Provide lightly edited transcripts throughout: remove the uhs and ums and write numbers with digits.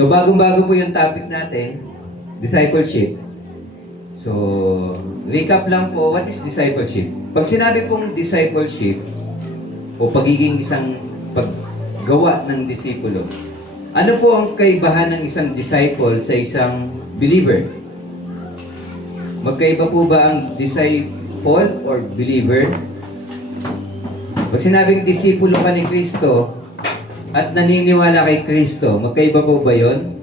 So, bagong-bago po yung topic natin, discipleship. So, recap lang po, what is discipleship? Pag sinabi pong discipleship, o pagiging isang paggawa ng disipulo, ano po ang kaibahan ng isang disciple sa isang believer? Magkaiba po ba ang disciple or believer? Pag sinabing disipulo ka ni Kristo at naniniwala kay Kristo, magkaiba po ba yun?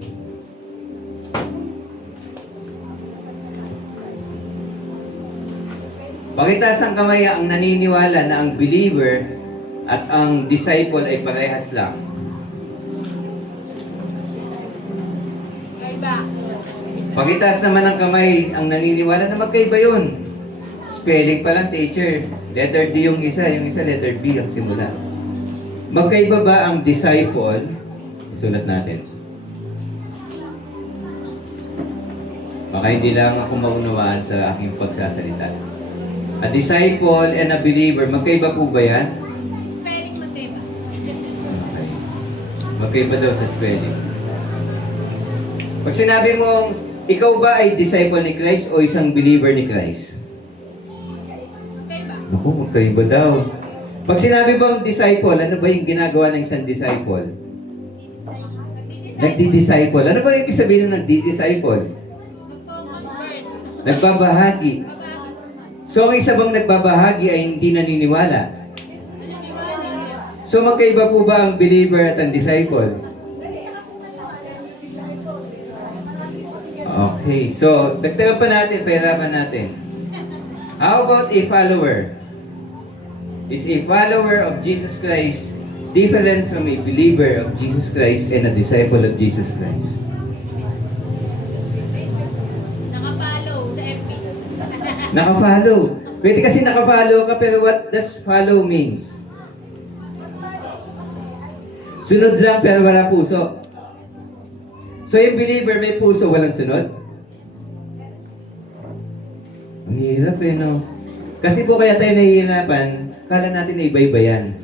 Pakitaas ang kamay ang naniniwala na ang believer at ang disciple ay parehas lang. Pakitaas naman ang kamay ang naniniwala na magkaiba yun. Spelling pa lang, teacher. Letter D yung isa letter B ang simula. Magkaiba ba ang disciple? Isulat natin. Baka hindi lang ako maunawaan sa aking pagsasalita. A disciple and a believer, magkaiba po ba yan? Spelling magkaiba. Okay. Magkaiba daw sa spelling. Pag sinabi mong, ikaw ba ay disciple ni Christ o isang believer ni Christ? Magkaiba. Naku, magkaiba daw. Pag sinabi bang disciple, ano ba yung ginagawa ng isang disciple? Nagdi-disciple. Ano ba ibig sabihin ng nagdi-disciple? Magko-convert. Nagbabahagi. So, ang isa bang nagbabahagi ay hindi naniniwala? Naniniwala. So, magkaiba po ba ang believer at ang disciple? Okay. So, dagdagan pa natin, pahirapan natin. How about a follower? Is a follower of Jesus Christ different from a believer of Jesus Christ and a disciple of Jesus Christ? Nakapollow sa FB. Nakafollow. Pwede kasi nakafollow ka, pero what does follow means? Sunod lang pero wala puso. So yung believer may puso, walang sunod? Ang hirap no? Kasi po kaya tayo nahihirapan, kala natin na iba-iba.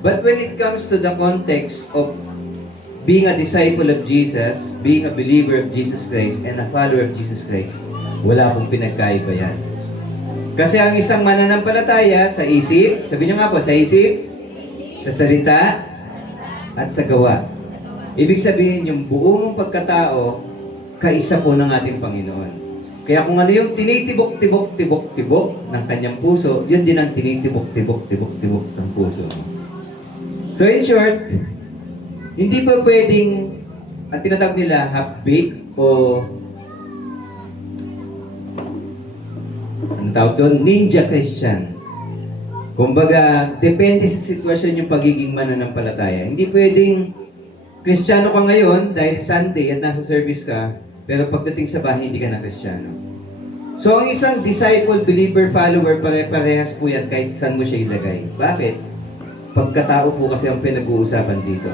But when it comes to the context of being a disciple of Jesus, being a believer of Jesus Christ, and a follower of Jesus Christ, wala pong pinagkaiba yan. Kasi ang isang mananampalataya sa isip, sabi niyo nga po, sa isip, sa salita, at sa gawa. Ibig sabihin, yung buong pagkatao, kaisa po ng ating Panginoon. Kaya kung ano yung tinitibok-tibok-tibok-tibok ng kanyang puso, yun din ang tinitibok-tibok-tibok-tibok ng puso mo. So in short, hindi pa pwedeng, ang tinatawag nila, half-baked o ang tawag doon, ninja Christian. Kumbaga, depende sa sitwasyon yung pagiging mananampalataya. Hindi pwedeng Kristiyano ka ngayon dahil Sunday at nasa service ka, pero pagdating sa bahay, hindi ka na Kristiyano. So, ang isang disciple, believer, follower, pare-parehas po yan kahit saan mo siya ilagay. Bakit? Pagkatao po kasi ang pinag-uusapan dito.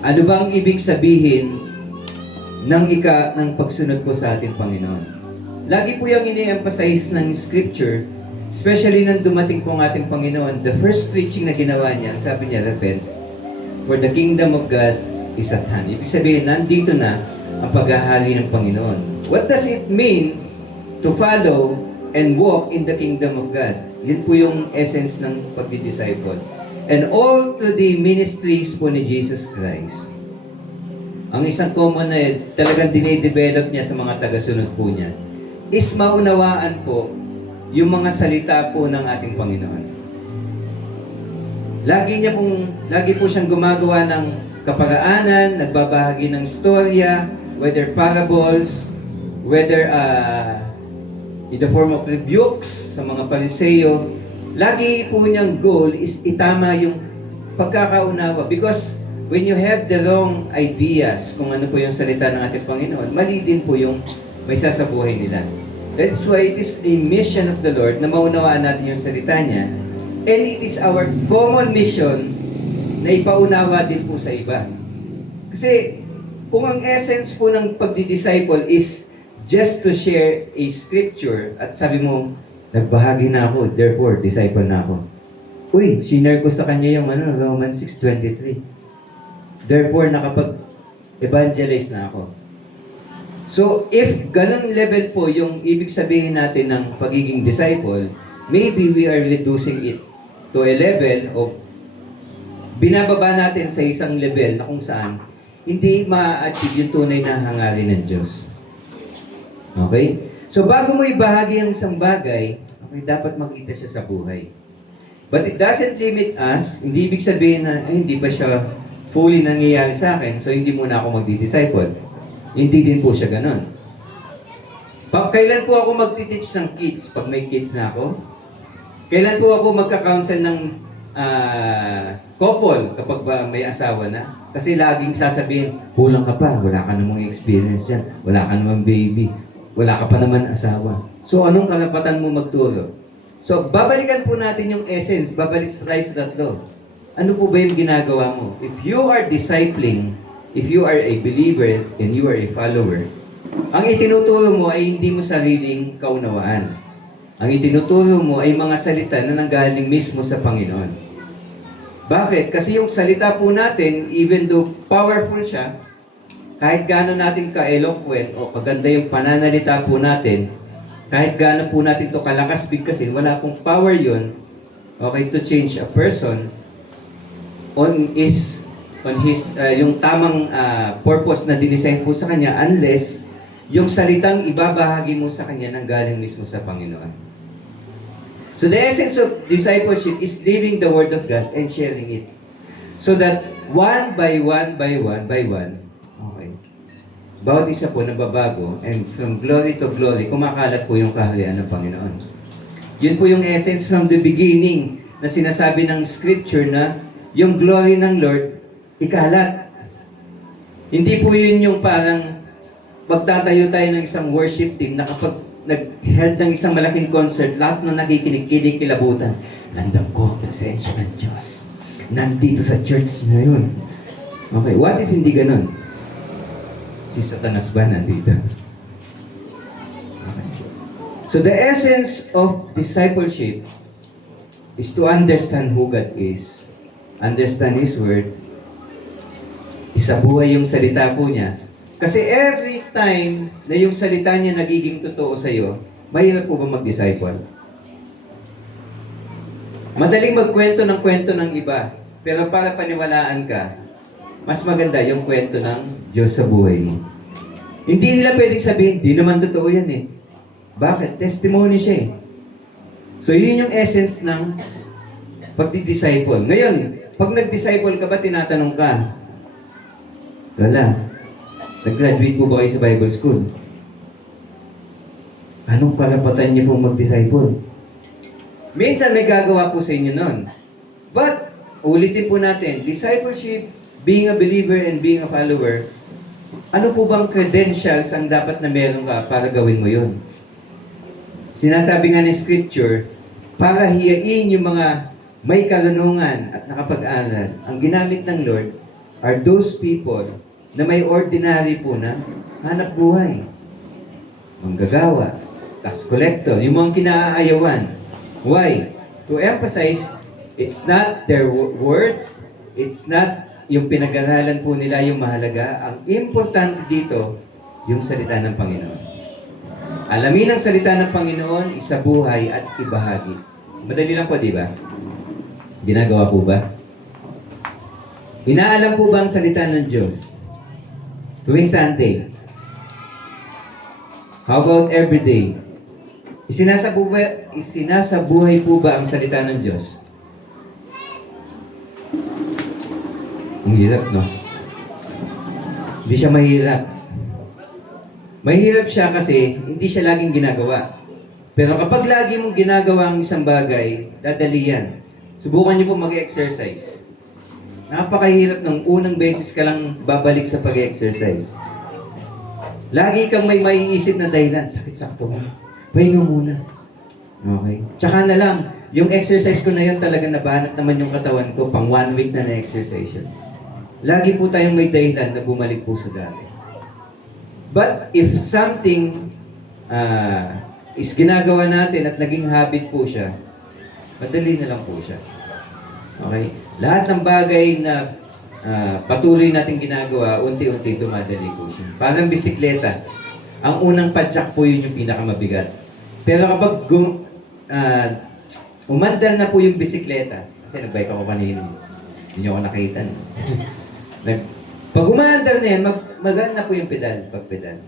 Ano bang ibig sabihin ng pagsunod po sa ating Panginoon? Lagi po yung ini-emphasize ng Scripture, especially nang dumating po ang ating Panginoon, the first preaching na ginawa niya, sabi niya, repent, for the kingdom of God is at hand. Ibig sabihin, nandito na ang paghahari ng Panginoon. What does it mean to follow and walk in the kingdom of God? Yun po yung essence ng pagdi-disciple. And all to the ministries po ni Jesus Christ. Ang isang common na talagang dinidevelop niya sa mga tagasunod po niya is maunawaan po yung mga salita po ng ating Panginoon. Lagi po siyang gumagawa ng kaparaanan, nagbabahagi ng storya, whether parables, whether in the form of rebukes sa mga Pariseo. Lagi po niyang goal is itama yung pagkakaunawa. Because when you have the wrong ideas kung ano po yung salita ng ating Panginoon, mali din po yung may sasabuhay nila. That's why it is a mission of the Lord na maunawaan natin yung salita niya. And it is our common mission na ipaunawa din po sa iba. Kasi kung ang essence po ng pagdi-disciple is just to share a scripture at sabi mo, nagbahagi na ako, therefore, disciple na ako. Uy, sinare ko sa kanya yung Romans 6:23. Therefore, evangelize na ako. So, if ganun level po yung ibig sabihin natin ng pagiging disciple, maybe we are reducing it to a level of binababa natin sa isang level na kung saan hindi ma-achieve yung tunay na hangarin ng Diyos. Okay? So, bago mo ibahagi ang isang bagay, okay, dapat makita siya sa buhay. But it doesn't limit us. Hindi ibig sabihin na, hindi pa siya fully nangyayari sa akin, so hindi muna ako magdi-disciple. Hindi din po siya ganun. Kailan po ako magti-teach ng kids pag may kids na ako? Kailan po ako magka-counsel ng couple kapag ba may asawa na? Kasi laging sasabihin, kulang ka pa, wala ka namang experience dyan, wala ka namang baby, wala ka pa naman asawa. So anong karapatan mo magturo? So babalikan po natin yung essence, babalik tayo sa tatlo. Ano po ba yung ginagawa mo? If you are discipling, if you are a believer and you are a follower, ang itinuturo mo ay hindi mo sariling kaunawaan. Ang itinuturo mo ay mga salita na nanggaling mismo sa Panginoon. Bakit? Kasi yung salita po natin, even though powerful siya, kahit gaano natin ka-eloquent o kaganda yung pananalita po natin, kahit gaano po natin to kalakas bigkasin, wala pong power yun, okay, to change a person on his yung tamang purpose na dinesign po sa kanya unless yung salitang ibabahagi mo sa kanya nang galing mismo sa Panginoon. So the essence of discipleship is living the Word of God and sharing it. So that one by one, okay, bawat isa po nababago and from glory to glory, kumakalat po yung kaharian ng Panginoon. Yun po yung essence from the beginning na sinasabi ng Scripture na yung glory ng Lord, ikalat. Hindi po yun yung parang magtatayo tayo ng isang worship team na kapag nag-held ng isang malaking concert, lahat na nakikinig, kilabutan. Landam ko, presensya ng Diyos. Nandito sa church na yun. Okay, what if hindi ganun? Si Satanas ba nandito? Okay. So the essence of discipleship is to understand who God is, understand His Word, isabuhay yung salita po niya. Kasi every time na yung salita niya nagiging totoo sa iyo, mahirap po ba mag-disciple? Madaling magkwento ng iba, pero para paniwalaan ka, mas maganda yung kwento ng Diyos sa buhay mo. Hindi nila pwedeng sabihin, di naman totoo yan eh. Bakit? Testimony siya eh. So yun yung essence ng pagdi-disciple. Ngayon, pag nag-disciple ka ba, tinatanong ka, wala. Nag-graduate po ba kayo sa Bible School? Anong karapatan niyo pong mag-disciple? Minsan may gagawa po sa inyo nun. But, ulitin po natin, discipleship, being a believer and being a follower, ano po bang credentials ang dapat na meron ka para gawin mo yun? Sinasabi nga ng Scripture, para hiyain yung mga may karunungan at nakapag-aral, ang ginamit ng Lord are those people na may ordinary po na hanap buhay. Manggagawa, tax collector, yung mga kinaayawan. Why? To emphasize, it's not their words, it's not yung pinag-aralan po nila yung mahalaga. Ang importante dito, yung salita ng Panginoon. Alamin ang salita ng Panginoon, isabuhay at ibahagi. Madali lang po, di ba? Ginagawa po ba? Inaalam po ba ang salita ng Diyos? Tuwing Sunday. How about every day? Isinasabuhay po ba ang salita ng Diyos? Ang hirap, no? Hindi siya mahirap. Mahirap siya kasi hindi siya laging ginagawa. Pero kapag lagi mong ginagawa ang isang bagay, dadali yan. Subukan niyo po mag-exercise. Napakahirap ng unang beses ka lang babalik sa pag-exercise. Lagi kang may maiisip na dahilan. Sakit-sakto mo. Pahinga muna. Okay? Tsaka na lang, yung exercise ko na yun talaga nabanat naman yung katawan ko pang 1 week na na-exercise yun. Lagi po tayong may dahilan na bumalik po sa dati. But if something is ginagawa natin at naging habit po siya, madali na lang po siya. Okay? Lahat ng bagay na patuloy natin ginagawa, unti-unti dumadali po siya. Parang bisikleta. Ang unang padyak po yun yung pinakamabigat. Pero kapag umandar na po yung bisikleta, kasi nagbike ako kanina, hindi nyo ako nakita. No? Pag umandar na yan, magaan na po yung pedal, pag-pedal.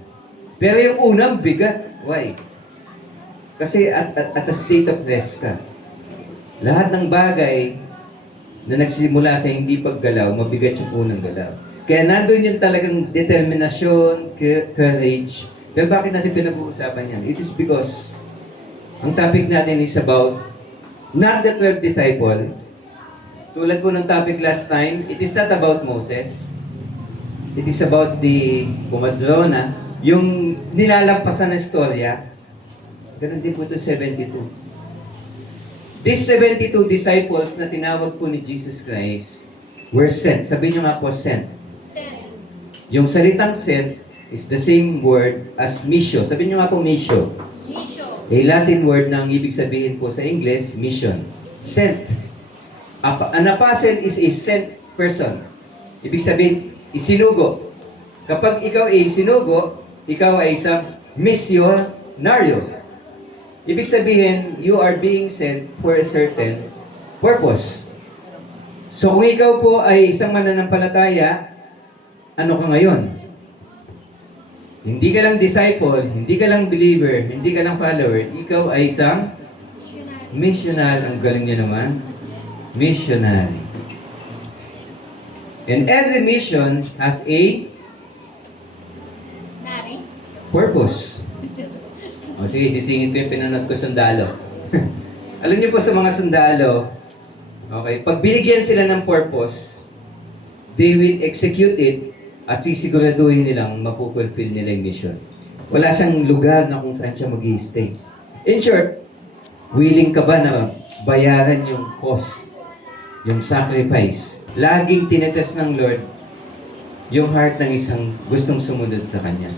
Pero yung unang bigat, why? Kasi at a state of rest ka. Lahat ng bagay na nagsimula sa hindi paggalaw, mabigat yung unang galaw. Kaya nandun yung talagang determinasyon, courage. Pero bakit natin pinag-uusapan yan? It is because ang topic natin is about not the 12 disciple. Tulad po ng topic last time, it is not about Moses. It is about the Kumadrona, yung nilalampasan na istorya. Ganun din po ito 72. These 72 disciples na tinawag po ni Jesus Christ were sent. Sabihin nyo nga po, sent. Send. Yung salitang sent is the same word as mission. Sabihin nyo nga po, mission. Misho. A Latin word na ang ibig sabihin po sa English, mission. Sent. An apostle is a sent person. Ibig sabihin, isinugo. Kapag ikaw ay isinugo, ikaw ay isang misyonaryo. Ibig sabihin, you are being sent for a certain purpose. So kung ikaw po ay isang mananampalataya, ano ka ngayon? Hindi ka lang disciple, hindi ka lang believer, hindi ka lang follower, ikaw ay isang missionary. Ang galing niya naman. Missionary. And every mission has a Nari. purpose. O sige, sisingit ko yung pinanood ko sundalo. Alam niyo po sa mga sundalo, okay, pag binigyan sila ng purpose, they will execute it at sisiguraduhin nilang mapupulfill nila yung mission. Wala siyang lugar na kung saan siya mag-i-stay. In short, willing ka ba na bayaran yung cost, yung sacrifice? Laging tinetest ng Lord yung heart ng isang gustong sumunod sa Kanya.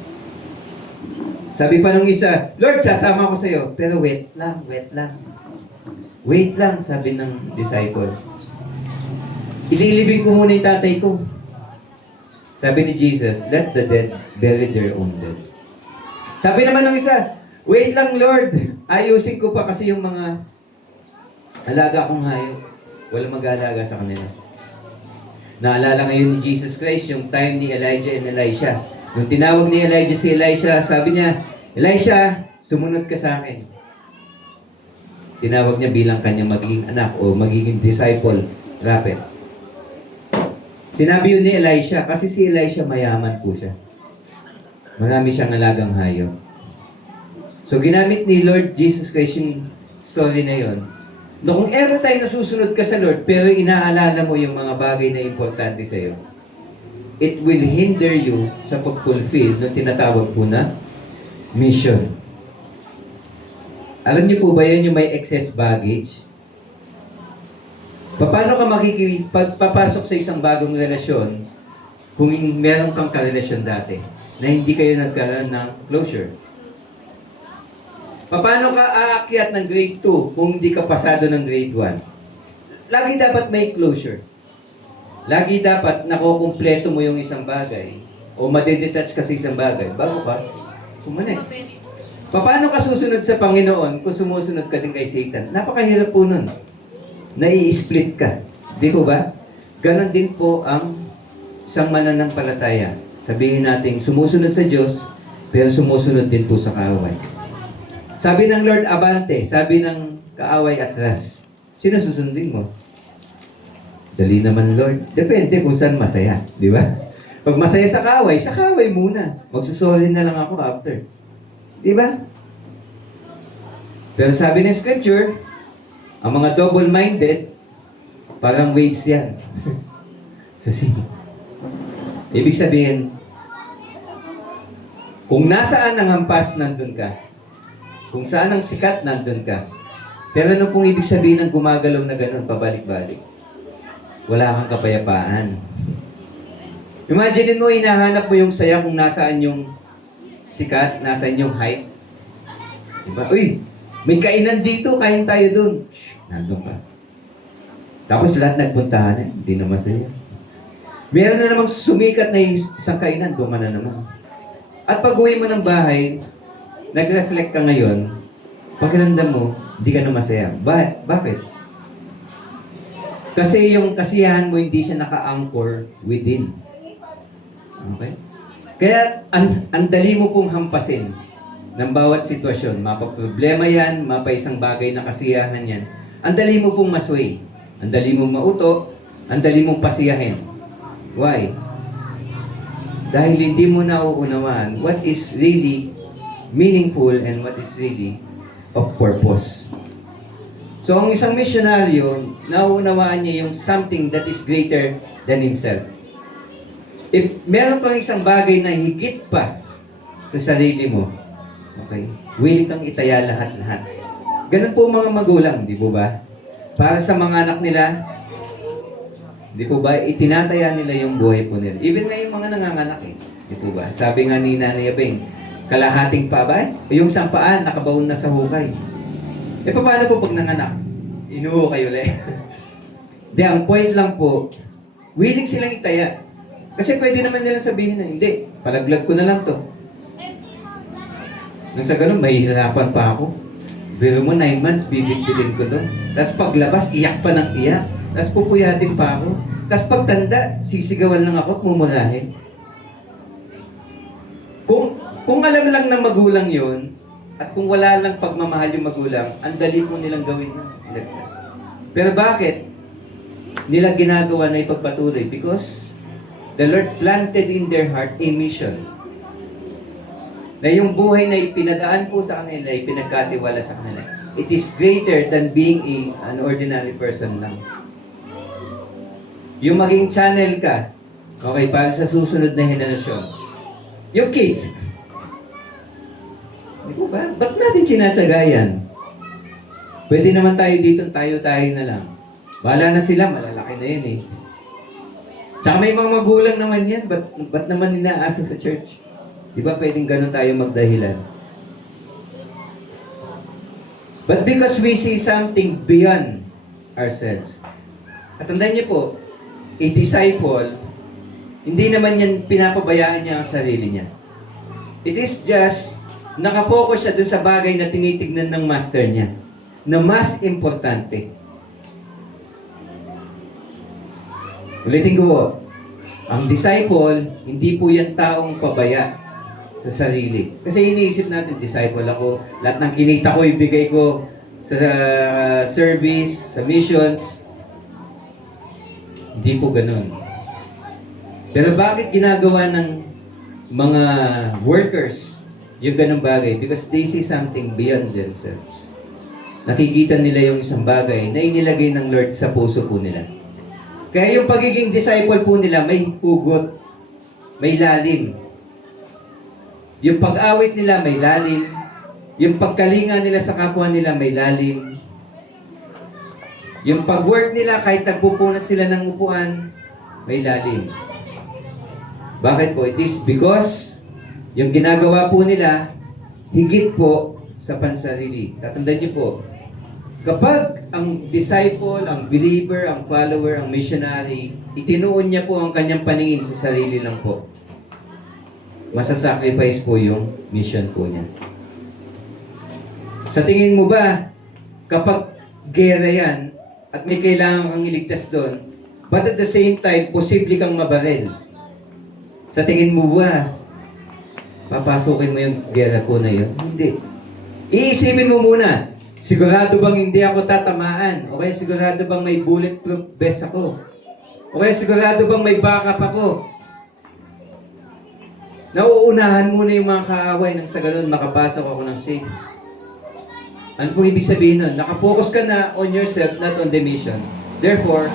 Sabi pa nung isa, Lord, sasama ko sa iyo. Pero wait lang, wait lang. Wait lang, sabi ng disciple. Ililibing ko muna yung tatay ko. Sabi ni Jesus, let the dead bury their own dead. Sabi naman ng isa, wait lang Lord, ayusin ko pa kasi yung mga alaga kong hayop. Walang mag-aalaga sa kanila. Naalala ngayon ni Jesus Christ yung time ni Elijah and Elisha. Nung tinawag ni Elijah si Elisha, sabi niya, Elisha, sumunod ka sa akin. Tinawag niya bilang kanyang magiging anak o magiging disciple, rapid. Sinabi yun ni Elisha, kasi si Elisha mayaman po siya. Marami siyang alagang hayop. So ginamit ni Lord Jesus Christ yung story na yun. No, kung ever tayo nasusunod ka sa Lord, pero inaalala mo yung mga bagay na importante sa iyo, it will hinder you sa pag-fulfill ng tinatawag po na mission. Alam niyo po ba yan yung may excess baggage? Paano ka makikipagpapasok sa isang bagong relasyon kung meron kang karelasyon dati na hindi kayo nagkaroon ng closure? Paano ka aakyat ng grade 2 kung hindi ka pasado ng grade 1? Lagi dapat may closure. Lagi dapat nakukumpleto mo yung isang bagay o madedetach ka sa isang bagay bago ka kumanek. Paano ka susunod sa Panginoon kung sumusunod ka din kay Satan? Napakahirap po nun. Nai-split ka. Di ko ba? Ganon din po ang isang mananampalataya. Sabihin natin, sumusunod sa Diyos, pero sumusunod din po sa kaaway. Sabi ng Lord, abante. Sabi ng kaaway, atras. Sino susundin mo? Dali naman, Lord. Depende kung saan masaya. Di ba? Pag masaya sa kaway muna. Magsusorry na lang ako after. Di ba? Pero sabi ng Scripture, ang mga double-minded, parang waves yan. So, ibig sabihin, kung nasaan ang hampas, nandun ka. Kung saan ang sikat, nandun ka. Pero ano pong ibig sabihin ng gumagalaw na ganun, pabalik-balik? Wala kang kapayapaan. Imagine mo, hinahanap mo yung saya kung nasaan yung sikat, nasaan yung hype. Diba? Uy, may kainan dito, kain tayo dun. Shhh, nandun ka. Tapos lahat nagpuntahan, hindi na masaya. Meron na namang sumikat na isang kainan, doon ka na naman. At pag uwi mo ng bahay, nag-reflect ka ngayon, pakiramdam mo, hindi ka na masaya. Bakit? Kasi yung kasiyahan mo, hindi siya naka-anchor within. Okay? Kaya, ang dali mo pong hampasin ng bawat sitwasyon. Mapaproblema yan, mapaisang bagay na kasiyahan yan. Ang dali mo pong masway. Ang dali mong mauto, ang dali mong pasiyahin. Why? Dahil hindi mo nauunawaan what is really meaningful and what is really of purpose. So, ang isang misyonaryo, nauunawaan niya yung something that is greater than himself. If meron kang isang bagay na higit pa sa sarili mo, okay, willing kang itaya lahat-lahat. Ganun po mga magulang, di po ba? Para sa mga anak nila, di po ba, itinataya nila yung buhay po nila. Even na yung mga nanganganak eh. Di po ba? Sabi nga ni Nanay Abeng, kalahating pa ba? Yung sampaan, nakabaon na sa hukay. E paano po pag nanganak? Inuhukay ulit. Di, ang point lang po, willing silang itaya. Kasi pwede naman nilang sabihin na, hindi, palaglag ko na lang to. Nang sa ganun, mahihirapan pa ako. Pero mo, 9 months, bibigbilin ko to. Tapos paglabas, iyak pa ng iyak. Tapos pupuyatin pa ako. Tapos pagtanda, sisigawan lang ako at mumurahin. Kung alam lang ng magulang yon at kung wala lang pagmamahal yung magulang, ang dali po nilang gawin yun. Pero bakit nila ginagawa na ipagpatuloy? Because the Lord planted in their heart a mission. Na yung buhay na ipinadaan po sa kanila, ipinagkatiwala sa kanila. It is greater than being an ordinary person lang. Yung maging channel ka, okay, para sa susunod na henerasyon. Yung kids, di ko ba? Ba't natin sinatsaga yan? Pwede naman tayo dito, tayo-tayo na lang. Bahala na sila, malalaki na yan eh. Tsaka may mga magulang naman yan, ba't naman inaasa sa church? Di ba pwedeng ganun tayo magdahilan? But because we see something beyond ourselves. At tandaan niyo po, a disciple, hindi naman yan pinapabayaan niya ang sarili niya. It is just, nakafocus siya dun sa bagay na tinitignan ng master niya, na mas importante. Ulitin ko po, ang disciple, hindi po yan taong pabaya sa sarili. Kasi iniisip natin, disciple ako, lahat ng kinita ko, ibigay ko sa service, sa missions. Hindi po ganun. Pero bakit ginagawa ng mga workers yung ganung bagay? Because they see something beyond themselves. Nakikita nila yung isang bagay na inilagay ng Lord sa puso po nila. Kaya yung pagiging disciple po nila may hugot, may lalim. Yung pag-awit nila may lalim. Yung pagkalinga nila sa kapwa nila may lalim. Yung pag-work nila kahit nagpupunas sila ng upuan, may lalim. Bakit po? It is because yung ginagawa po nila, higit po sa pansarili. Tatandaan niyo po, kapag ang disciple, ang believer, ang follower, ang missionary, itinuon niya po ang kanyang paningin sa sarili lang po, masasacrifice po yung mission po niya. Sa tingin mo ba, kapag gera yan, at may kailangan kang iligtas doon, but at the same time, posible kang mabaril? Sa tingin mo ba, papasukin mo yung gera po na yun? Hindi. Iisipin mo muna, sigurado bang hindi ako tatamaan? O kaya sigurado bang may bulletproof vest ako? O kaya sigurado bang may backup ako? Nauunahan muna yung mga kaaway nang sa ganun makapasok ako ng safe. Ano pong ibig sabihin nun? Nakafocus ka na on yourself, not on the mission. Therefore,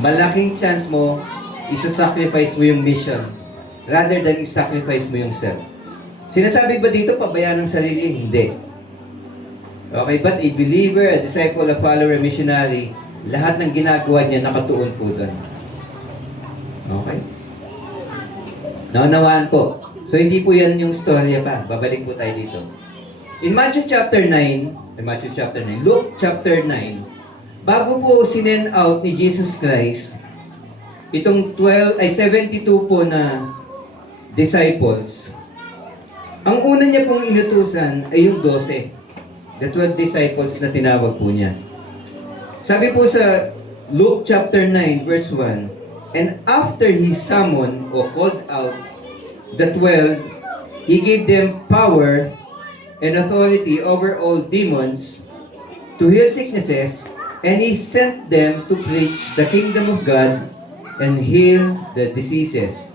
malaking chance mo isa-sacrifice mo yung mission rather than isa-sacrifice mo yung self. Sinasabi ba dito pabayaan ng sarili? Hindi. Okay, but a believer, a disciple, a follower, a missionary, lahat ng ginagawa niya nakatuon po doon. Okay? Naunawaan po. So, hindi po yan yung storya pa. Babalik po tayo dito. In Matthew chapter 9, Luke chapter 9, bago po sinend out ni Jesus Christ, itong 72 po na disciples, ang una niya pong inutusan ay yung 12. The 12 disciples na tinawag po niya. Sabi po sa Luke chapter 9 verse 1, and after he summoned or called out the 12, he gave them power and authority over all demons to heal sicknesses, and he sent them to preach the kingdom of God and heal the diseases.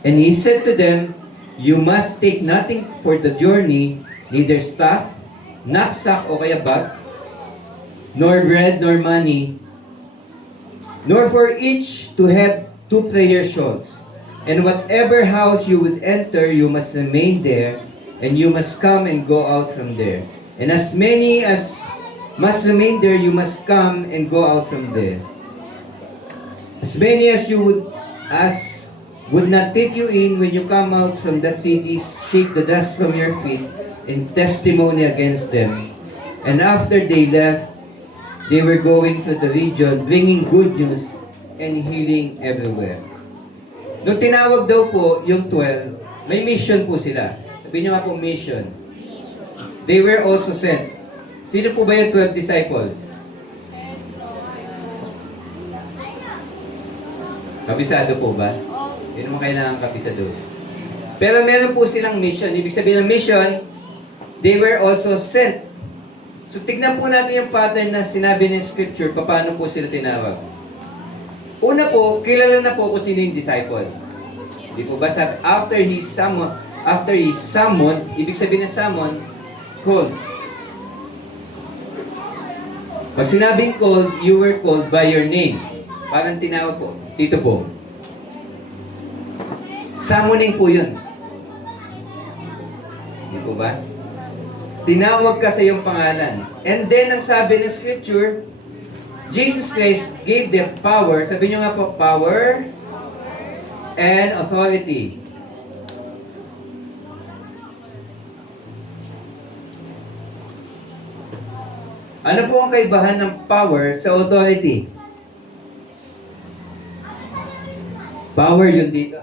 And he said to them, you must take nothing for the journey, neither staff, knapsack o kaya bag, nor bread nor money, nor for each to have 2 prayer shawls. And whatever house you would enter, you must remain there, and you must come and go out from there. And as many as must remain there, you must come and go out from there. As many as would not take you in when you come out from that city, shake the dust from your feet in testimony against them. And after they left, they were going to the region, bringing good news and healing everywhere. Nung tinawag daw po yung 12, may mission po sila. Sabihin nyo nga po mission. They were also sent. Sino po ba yung 12 disciples? Kabisado po ba? Hindi naman kailangan kabisado. Pero meron po silang mission. Ibig sabihin ng mission, they were also sent. So tignan po natin yung pattern na sinabi ng scripture, paano po sila tinawag. Una po, kilala na po kung sino yung disciple. Di po ba sabi, after he summoned, ibig sabihin ng summon, called. Pag sinabing called, you were called by your name. Parang tinawag po, Tito po. Summoning po yun. Di po ba? Tinawag ka sa iyong pangalan. And then, ang sabi ng scripture, Jesus Christ gave them power. Sabi nyo nga po, power and authority. Ano po ang kaibahan ng power sa authority? Power yun dito.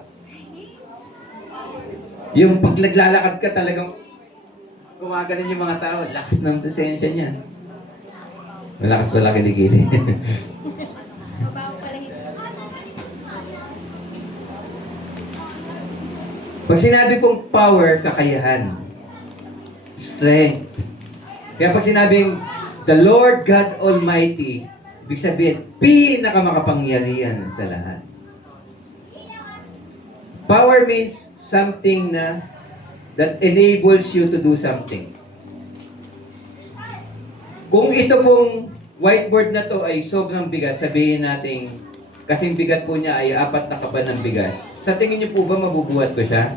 Yung pag naglalakad ka talagang gumaganon yung mga tao. Lakas ng presensya niya. Malakas pala kinikili. Mabaho pala hito. Pag sinabi pong power, kakayahan. Strength. Kaya pag sinabing the Lord God Almighty, ibig sabihin, pinakamakapangyarihan sa lahat. Power means something that enables you to do something. Kung ito pong whiteboard na to ay sobrang bigat, sabihin natin, kasing bigat po niya ay 4 na kaban ng bigas. Sa tingin niyo po ba mabubuhat ko siya?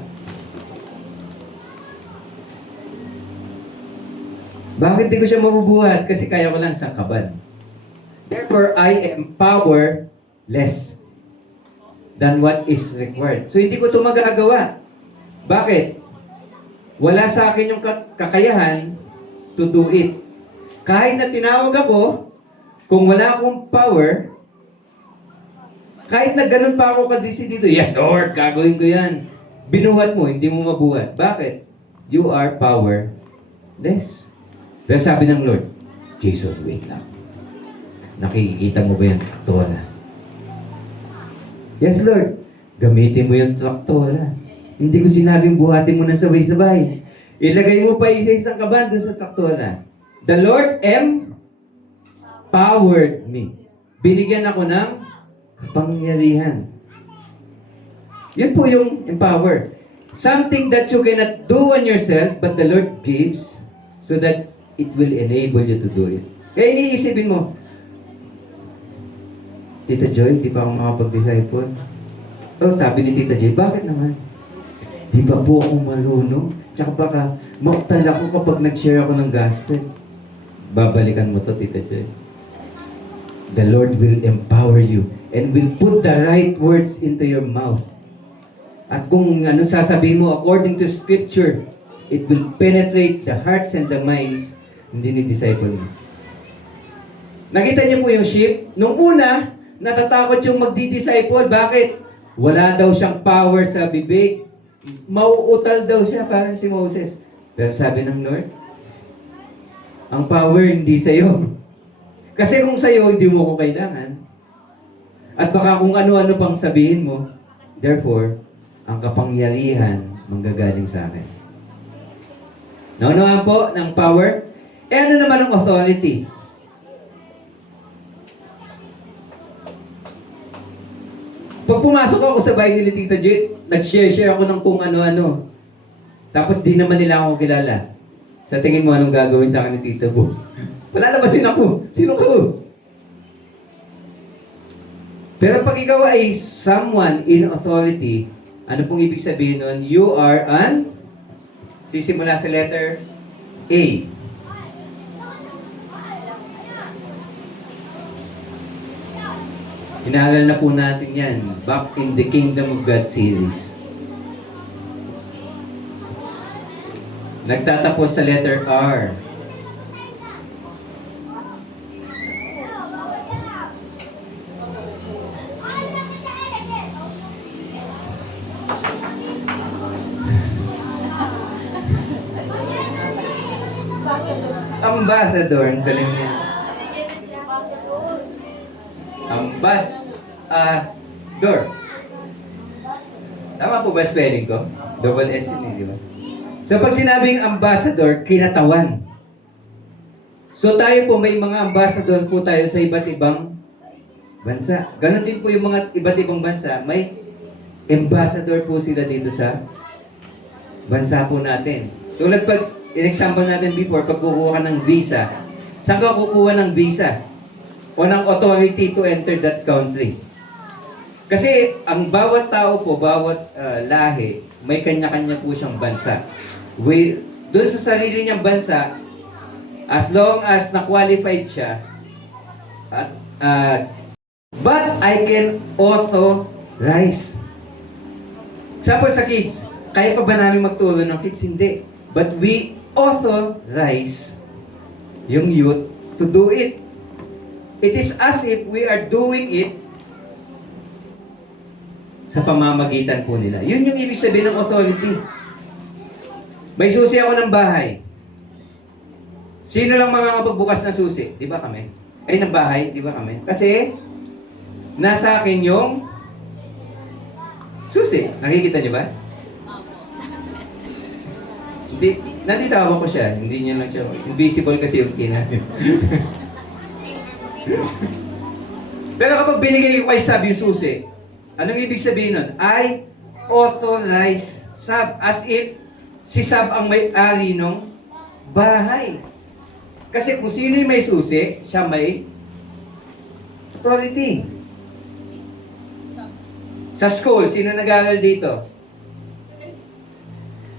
Bakit di ko siya mabubuhat? Kasi kaya ko lang isang kaban. Therefore, I am powerless than what is required. So, hindi ko ito magagawa. Bakit? Wala sa akin yung kakayahan to do it. Kahit na tinawag ako, kung wala akong power, kahit na ganun pa ako kadisidido, yes Lord, gagawin ko yan. Binuhat mo, hindi mo mabuhat. Bakit? You are powerless. Pero sabi ng Lord, Jason, wait lang. Nakikita mo ba yung traktora? Yes, Lord. Gamitin mo yung traktora. Hindi ko sinabing buhatin mo na sabay-sabay. Ilagay mo pa isa-isang kaban doon sa traktora. The Lord empowered me. Binigyan ako ng kapangyarihan. Yun po yung empower. Something that you cannot do on yourself, but the Lord gives so that it will enable you to do it. Kaya iniisipin mo, Tita Joy, di pa ako makapag-disciple. Oh, sabi ni Tita Joy, bakit naman? Di pa po ako marunong? Tsaka baka mauktal ako kapag nag-share ako ng gospel. Babalikan mo to, Tita Joy. The Lord will empower you and will put the right words into your mouth. At kung ano sasabihin mo according to Scripture, it will penetrate the hearts and the minds hindi ni disciple mo. Nakita niyo po yung sheep? Nung una, natatakot yung magdi-disciple. Bakit? Wala daw siyang power sa bibig. Mauutal daw siya, parang si Moses. Pero sabi ng Lord, ang power hindi sa'yo. Kasi kung sa'yo, hindi mo ko kailangan. At baka kung ano-ano pang sabihin mo, therefore, ang kapangyarihan manggagaling sa akin. Naunawaan po ng power? Eh ano naman ang authority? Pag pumasok ako sa bahay ni Tita Joy, nag-share ako ng kung ano-ano. Tapos di naman nila ako kilala. Sa tingin mo, anong gagawin sa akin ni Tita Bo? Palalabasin ako. Sino ka? Pero pag ikaw ay someone in authority, ano pong ibig sabihin nun? You are an, sisimula sa letter A. Inaaral na po natin yan. Back in the Kingdom of God series. Nagtatapos sa letter R. Ambassador. Ang galing niya. Ambassador. Tama po ba spelling ko? Double S yun, di ba? So pag sinabing ambassador, kinatawan. So tayo po, may mga ambassador po tayo sa iba't ibang bansa. Ganon din po yung mga iba't ibang bansa. May ambassador po sila dito sa bansa po natin. Tulad pag, in-example natin before, pag kukuha ka ng visa, saan ka kukuha ng visa? O ng authority to enter that country? Kasi ang bawat tao po, bawat lahi, may kanya-kanya po siyang bansa. Doon sa sarili niyang bansa, as long as na-qualified siya, but I can authorize. Example sa kids, kaya pa ba namin magturo ng kids? Hindi. But we authorize yung youth to do it. It is as if we are doing it sa pamamagitan po nila. Yun yung ibig sabihin ng authority. May susi ako ng bahay. Sino lang makakapagbukas ng susi? Di ba kami? Ay, ng bahay, di ba kami? Kasi, nasa akin yung susi. Nakikita niyo ba? Hindi, nanditawa ko siya. Hindi niya lang siya. Invisible kasi yung kinabi. Pero kapag binigay ko kay Sab yung susi, anong ibig sabihin nun? I authorize Sab. As if si Sab ang may-ari ng bahay. Kasi kung sino yung may susi, siya may authority. Sa school, sino nag-aaral dito?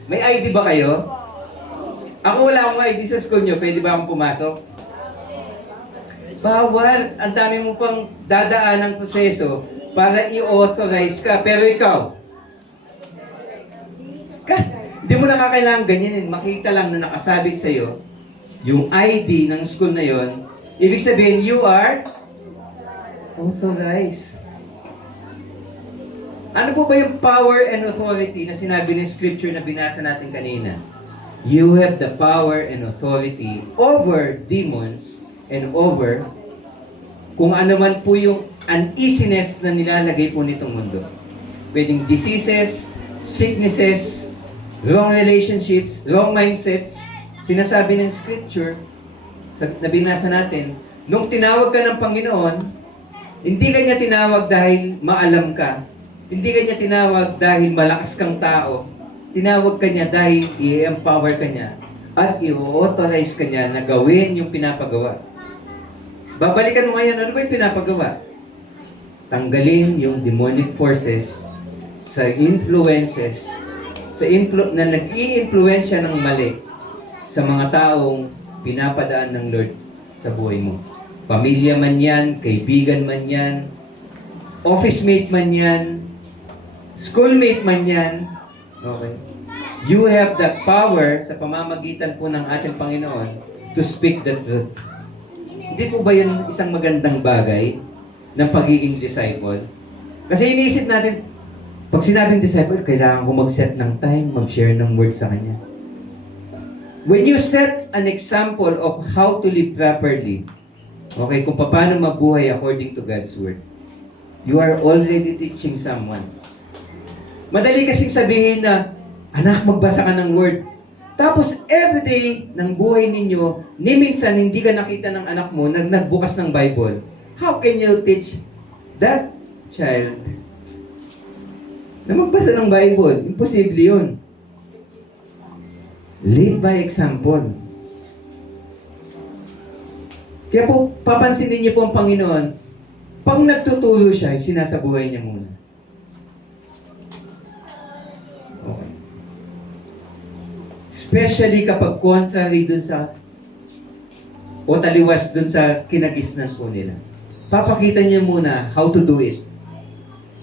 May ID ba kayo? Ako wala akong ID sa school nyo. Pwede ba akong pumasok? Bawal. Ang dami mo pang dadaan ng proseso para i-authorize ka. Pero ikaw, hindi mo na kakailangan ganyanin. Makita lang na nakasabit sa'yo yung ID ng school na yon. Ibig sabihin, you are authorized. Ano po ba yung power and authority na sinabi ng scripture na binasa natin kanina? You have the power and authority over demons and over kung ano man po yung uneasiness na nilalagay po nitong mundo. Pwedeng diseases, sicknesses, wrong relationships, wrong mindsets. Sinasabi ng scripture na binasa natin, nung tinawag ka ng Panginoon, hindi ka niya tinawag dahil maalam ka. Hindi ka niya tinawag dahil malakas kang tao. Tinawag ka niya dahil i-empower ka niya at i-authorize ka niya na gawin yung pinapagawa. Babalikan mo ngayon, ano ba yung pinapagawa? Tanggalin yung demonic forces sa influences, na nag-i-influensya ng mali sa mga taong pinapadaan ng Lord sa buhay mo. Pamilya man yan, kaibigan man yan, office mate man yan, schoolmate man yan, okay? You have that power sa pamamagitan po ng ating Panginoon to speak the truth. Hindi po ba yun isang magandang bagay ng pagiging disciple. Kasi iniisip natin, pag sinabing disciple, kailangan ko mag-set ng time, mag-share ng word sa kanya. When you set an example of how to live properly, okay, kung paano mabuhay according to God's word, you are already teaching someone. Madali kasing sabihin na, anak, magbasa ka ng word. Tapos everyday ng buhay ninyo, ni minsan hindi ka nakita ng anak mo na nagbukas ng Bible. How can you teach that child na magbasa ng Bible? Imposible yun. Lead by example. Kaya po, papansinin niyo po ang Panginoon, pag nagtuturo siya, sinasabuhay niya muna. Okay. Especially kapag contrary dun sa o taliwas dun sa kinagisnan po nila. Papakita niya muna how to do it.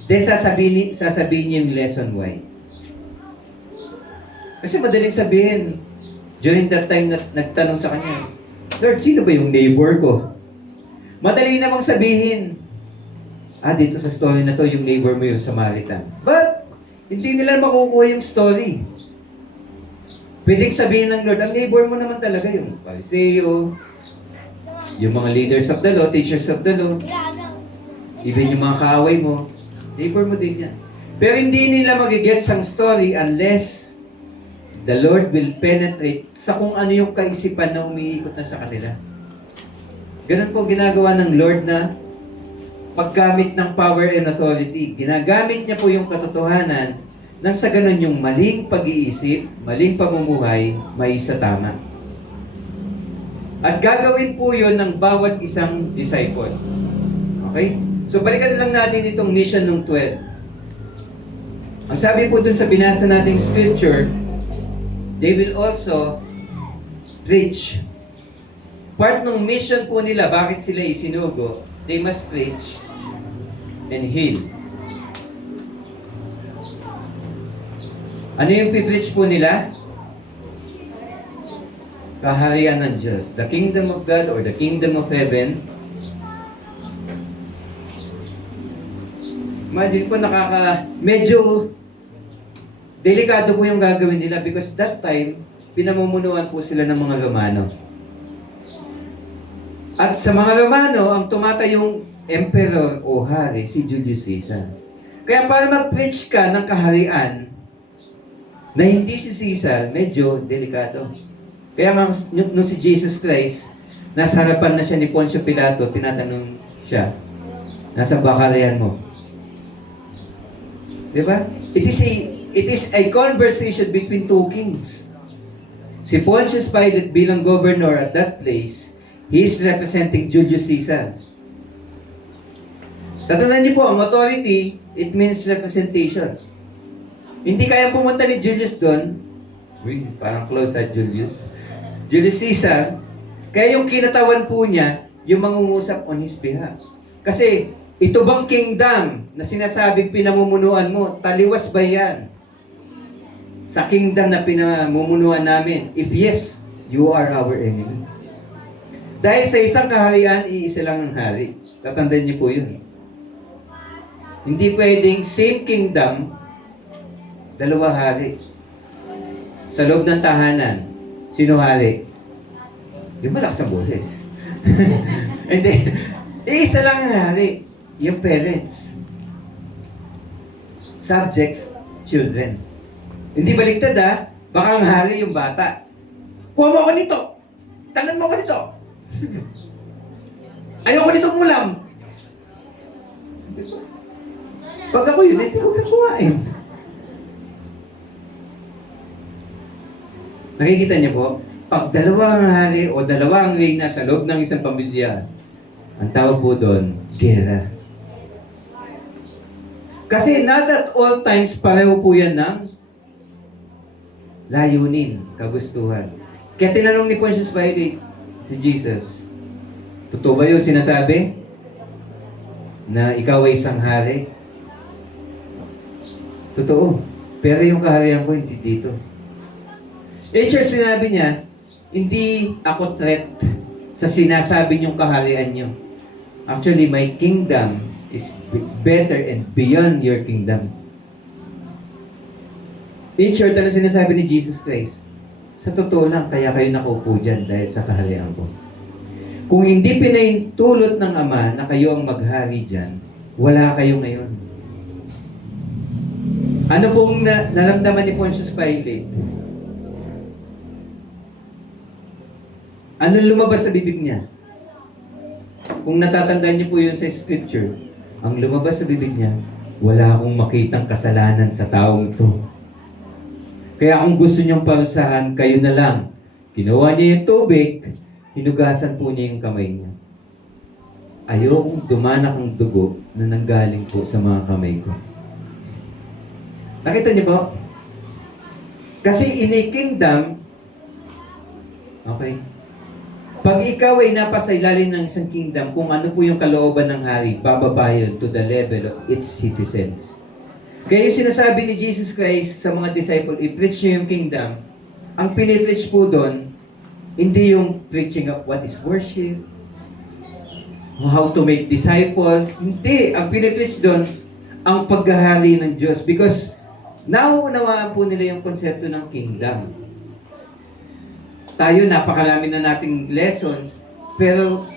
Then sasabihin niya yung lesson why. Kasi madaling sabihin, during that time na nagtanong sa kanya, Lord, sino ba yung neighbor ko? Madali namang sabihin, dito sa story na to, yung neighbor mo yung Samaritan. But, hindi nila makukuha yung story. Pwedeng sabihin ng Lord, ang neighbor mo naman talaga yung Pariseo, yung mga leaders of the law, teachers of the law, even yung mga kaaway mo, neighbor mo din yan. Pero hindi nila magigets ang story unless the Lord will penetrate sa kung ano yung kaisipan na umiikot na sa kanila. Ganun po ginagawa ng Lord na paggamit ng power and authority. Ginagamit niya po yung katotohanan nang sa ganun yung maling pag-iisip, maling pamumuhay, may isa tama. At gagawin po yun ng bawat isang disciple. Okay? So balikan lang natin itong mission ng 12. Ang sabi po dun sa binasa nating scripture, they will also preach. Part ng mission po nila, bakit sila isinugo, they must preach and heal. Ano yung preach po nila? Kaharian ng Diyos. The kingdom of God or the kingdom of heaven. Imagine po medyo delikado po yung gagawin nila because that time, pinamumunuan po sila ng mga Romano. At sa mga Romano, ang tumatayong emperor o hari, si Julius Caesar. Kaya para mag-preach ka ng kaharian na hindi si Caesar, medyo delikado. Kaya nga, nung si Jesus Christ, nasa harapan na siya ni Poncio Pilato, tinatanong siya, nasa bakarian mo? Diba? It is a conversation between two kings. Si Pontius Pilate bilang governor at that place, he is representing Julius Caesar. Tatandaan niyo po, ang authority, it means representation. Hindi kaya pumunta ni Julius doon, parang close sa Julius Caesar, kaya yung kinatawan po niya, yung mangungusap on his behalf. Kasi, ito bang kingdom na sinasabing pinamumunuan mo, taliwas ba yan sa kingdom na pinamumunuan namin? If yes, you are our enemy. Dahil sa isang kaharian, iisa lang ang hari. Tatandaan niyo po yun. Hindi pwedeng same kingdom, dalawa hari. Sa loob ng tahanan, sino hari? Yung malakas ang boses. Hindi. Iisa lang ang hari. Yung parents. Subjects, children. Hindi baliktad baka ang hari yung bata. Kuha mo ako nito. Tanan mo ako nito. Ayoko nitong ulam. Pag ako yun, hindi huwag kang kumain. Nakikita niyo po, pag dalawa ang hari o dalawa ang reyna sa loob ng isang pamilya, ang tawag po doon, gera. Kasi not at all times pareho po yan ng layunin, kagustuhan. Kaya tinanong ni Pontius Pilate si Jesus, totoo ba yun sinasabi? Na ikaw ay isang hari? Totoo. Pero yung kaharian ko hindi dito. Church, sinabi niya, hindi ako threat sa sinasabi niyong kaharian niyo. Actually, my kingdom is better and beyond your kingdom. In short, ano sinasabi ni Jesus Christ? Sa totoo lang, kaya kayo nakaupo dyan dahil sa kaharian ko. Kung hindi pinahintulot ng Ama na kayo ang maghari dyan, wala kayo ngayon. Ano pong naramdaman ni Pontius Pilate? Ano lumabas sa bibig niya? Kung natatandaan niyo po yun sa scripture, ang lumabas sa bibig niya, wala akong makitang kasalanan sa taong ito. Kaya kung gusto niyong parusahan, kayo na lang. Ginawa niya yung tubig, hinugasan po niya yung kamay niya. Ayokong dumanak ang dugo na nanggaling po sa mga kamay ko. Nakita niyo po? Kasi in a kingdom, okay, pag ikaw ay napasa ilalim ng isang kingdom, kung ano po yung kalooban ng hari, bababa yun to the level of its citizens. Kaya yung sinasabi ni Jesus Christ sa mga disciple, i-preach nyo yung kingdom, ang pinipreach po doon, hindi yung preaching of what is worship, how to make disciples. Hindi. Ang pinipreach doon, ang paghahari ng Diyos. Because nauunawaan po nila yung konsepto ng kingdom. Tayo, napakarami na nating lessons, pero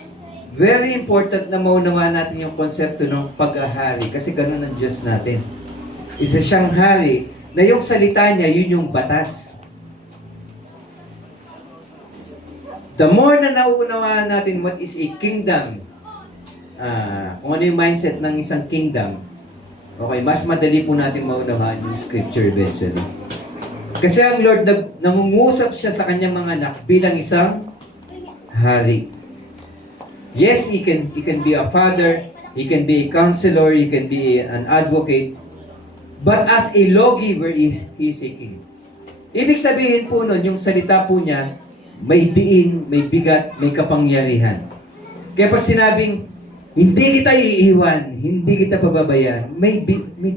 very important na maunawaan natin yung konsepto ng paghahari kasi ganun ang Diyos natin. Isa siyang hari na yung salita niya, yun yung batas. The more na nauunawaan natin what is a kingdom, kung ano yung mindset ng isang kingdom, okay, mas madali po natin maunawaan yung scripture eventually. Kasi ang Lord, nangungusap siya sa kanyang mga anak bilang isang hari. Yes, he can be a father, he can be a counselor, he can be an advocate, but as a lawgiver, he is a king. Ibig sabihin po nun, yung salita po niya, may diin, may bigat, may kapangyarihan. Kaya pag sinabing, hindi kita iiwan, hindi kita pababayaan, may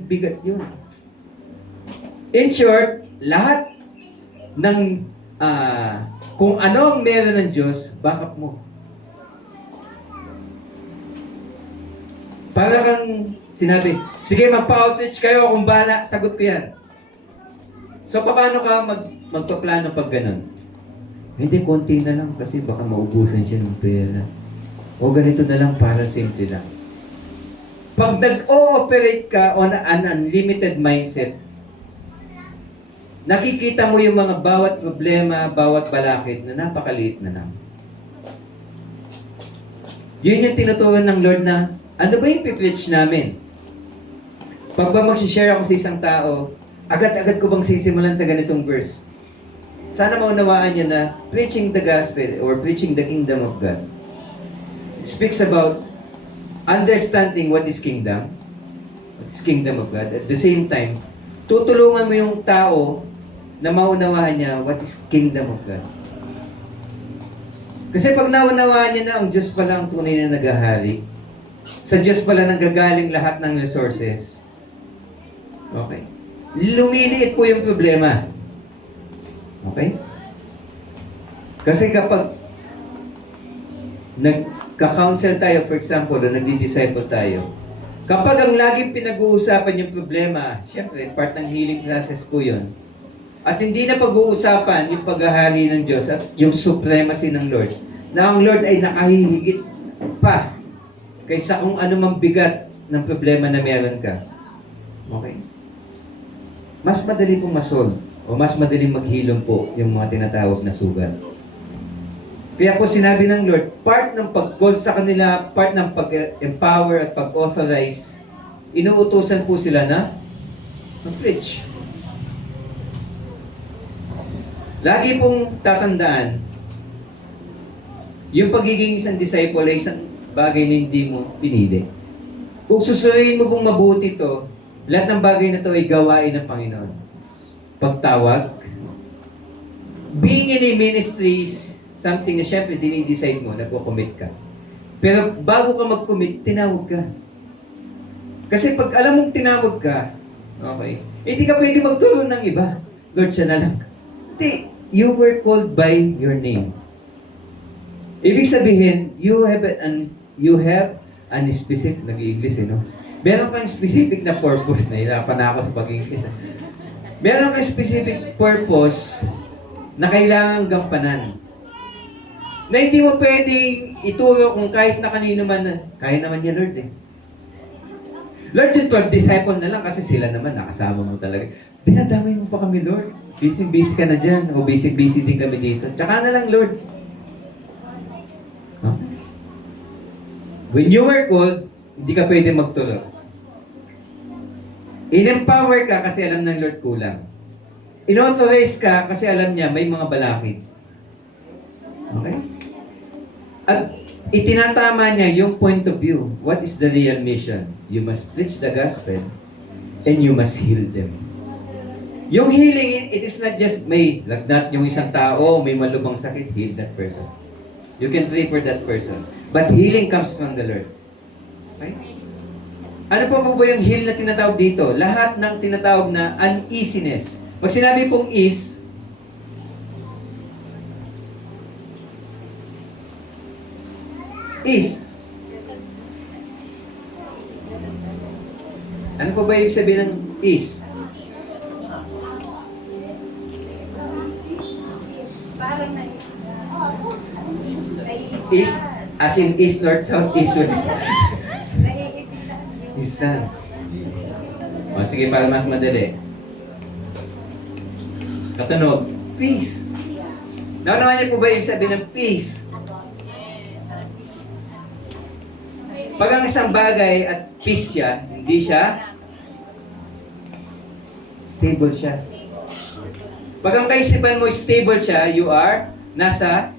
bigat yun. In short, lahat ng kung ano ang meron ng Diyos, backup mo. Para kang sinabi, sige magpa-outreach kayo, kung bahala, sagot ko yan. So, paano ka magpaplano pag ganun? Hindi, konti na lang kasi baka maubusan siya ng pera. O ganito na lang para simple lang. Pag nag-ooperate ka on an unlimited mindset, nakikita mo yung mga bawat problema, bawat balakid na napakaliit na lang. Yun yung tinuturuan ng Lord na, ano ba yung pipreach namin? Pag ba mag-share ako sa isang tao, agad-agad ko bang sisimulan sa ganitong verse? Sana maunawaan niya na preaching the gospel or preaching the kingdom of God. It speaks about understanding what is kingdom, what is kingdom of God. At the same time, tutulungan mo yung tao na maunawaan niya what is kingdom of God. Kasi pag naunawaan niya na ang Diyos pala ang tunay na naghahari, sa Diyos pala nanggagaling lahat ng resources, okay, lumiliit po yung problema. Okay? Kasi kapag nagka-counsel tayo, for example, o nagdi-disciple tayo, kapag ang laging pinag-uusapan yung problema, syempre, part ng healing process po yun. At hindi na pag-uusapan yung paghahari ng Diyos at yung supremacy ng Lord, na ang Lord ay nakahihigit pa kaysa kung ano mang bigat ng problema na meron ka. Okay? Mas madali pong masolve o mas madaling maghilom po yung mga tinatawag na sugat. Kaya po sinabi ng Lord, part ng pag-call sa kanila, part ng pag-empower at pag-authorize, inuutusan po sila na mag-preach. Lagi pong tatandaan, yung pagiging isang disciple ay isang bagay na hindi mo pinili. Kung susuriin mo pong mabuti to, lahat ng bagay na to ay gawain ng Panginoon. Pagtawag, being in a ministry is something na syempre dinidecide mo, nagko-commit ka. Pero bago ka mag-commit, tinawag ka. Kasi pag alam mong tinawag ka, okay, hindi ka pwede magturo ng iba. Lord, siya na lang. Hindi, you were called by your name. Ibig sabihin, you have unspecific, nag-English no? Meron kang specific na purpose, nahirapan na ako sa pag-English. Meron kang specific purpose na kailangang gampanan. Na hindi mo pwedeng ituro kung kahit na kanino man, kaya naman niya Lord eh. Lord, yung 12 disciple na lang kasi sila naman, nakasama mo talaga. Dinadamay mo pa kami, Lord. Busy-busy ka na dyan. O busy-busy din kami dito. Tsaka na lang, Lord. Huh? When you were called, hindi ka pwede magturo. In-empower ka kasi alam ng Lord kulang. In-authorize ka kasi alam niya may mga balakid. Okay? At itinatama niya yung point of view. What is the real mission? You must preach the gospel and you must heal them. Yung healing, it is not just may lagnat yung isang tao, may malubang sakit, heal that person. You can pray for that person. But healing comes from the Lord. Okay? Ano po ba yung heal na tinatawag dito? Lahat ng tinatawag na uneasiness. Pag sinabi pong is, ano po ba yung sabihin ng is? Parang na East, as in east, north, south, east, west. Isa. O sige, para mas madali. Katunog, peace. Naunawan niyo po ba yung sabi ng peace? Pag ang isang bagay at peace siya, hindi siya stable siya. Pag ang kaisipan mo stable siya, you are nasa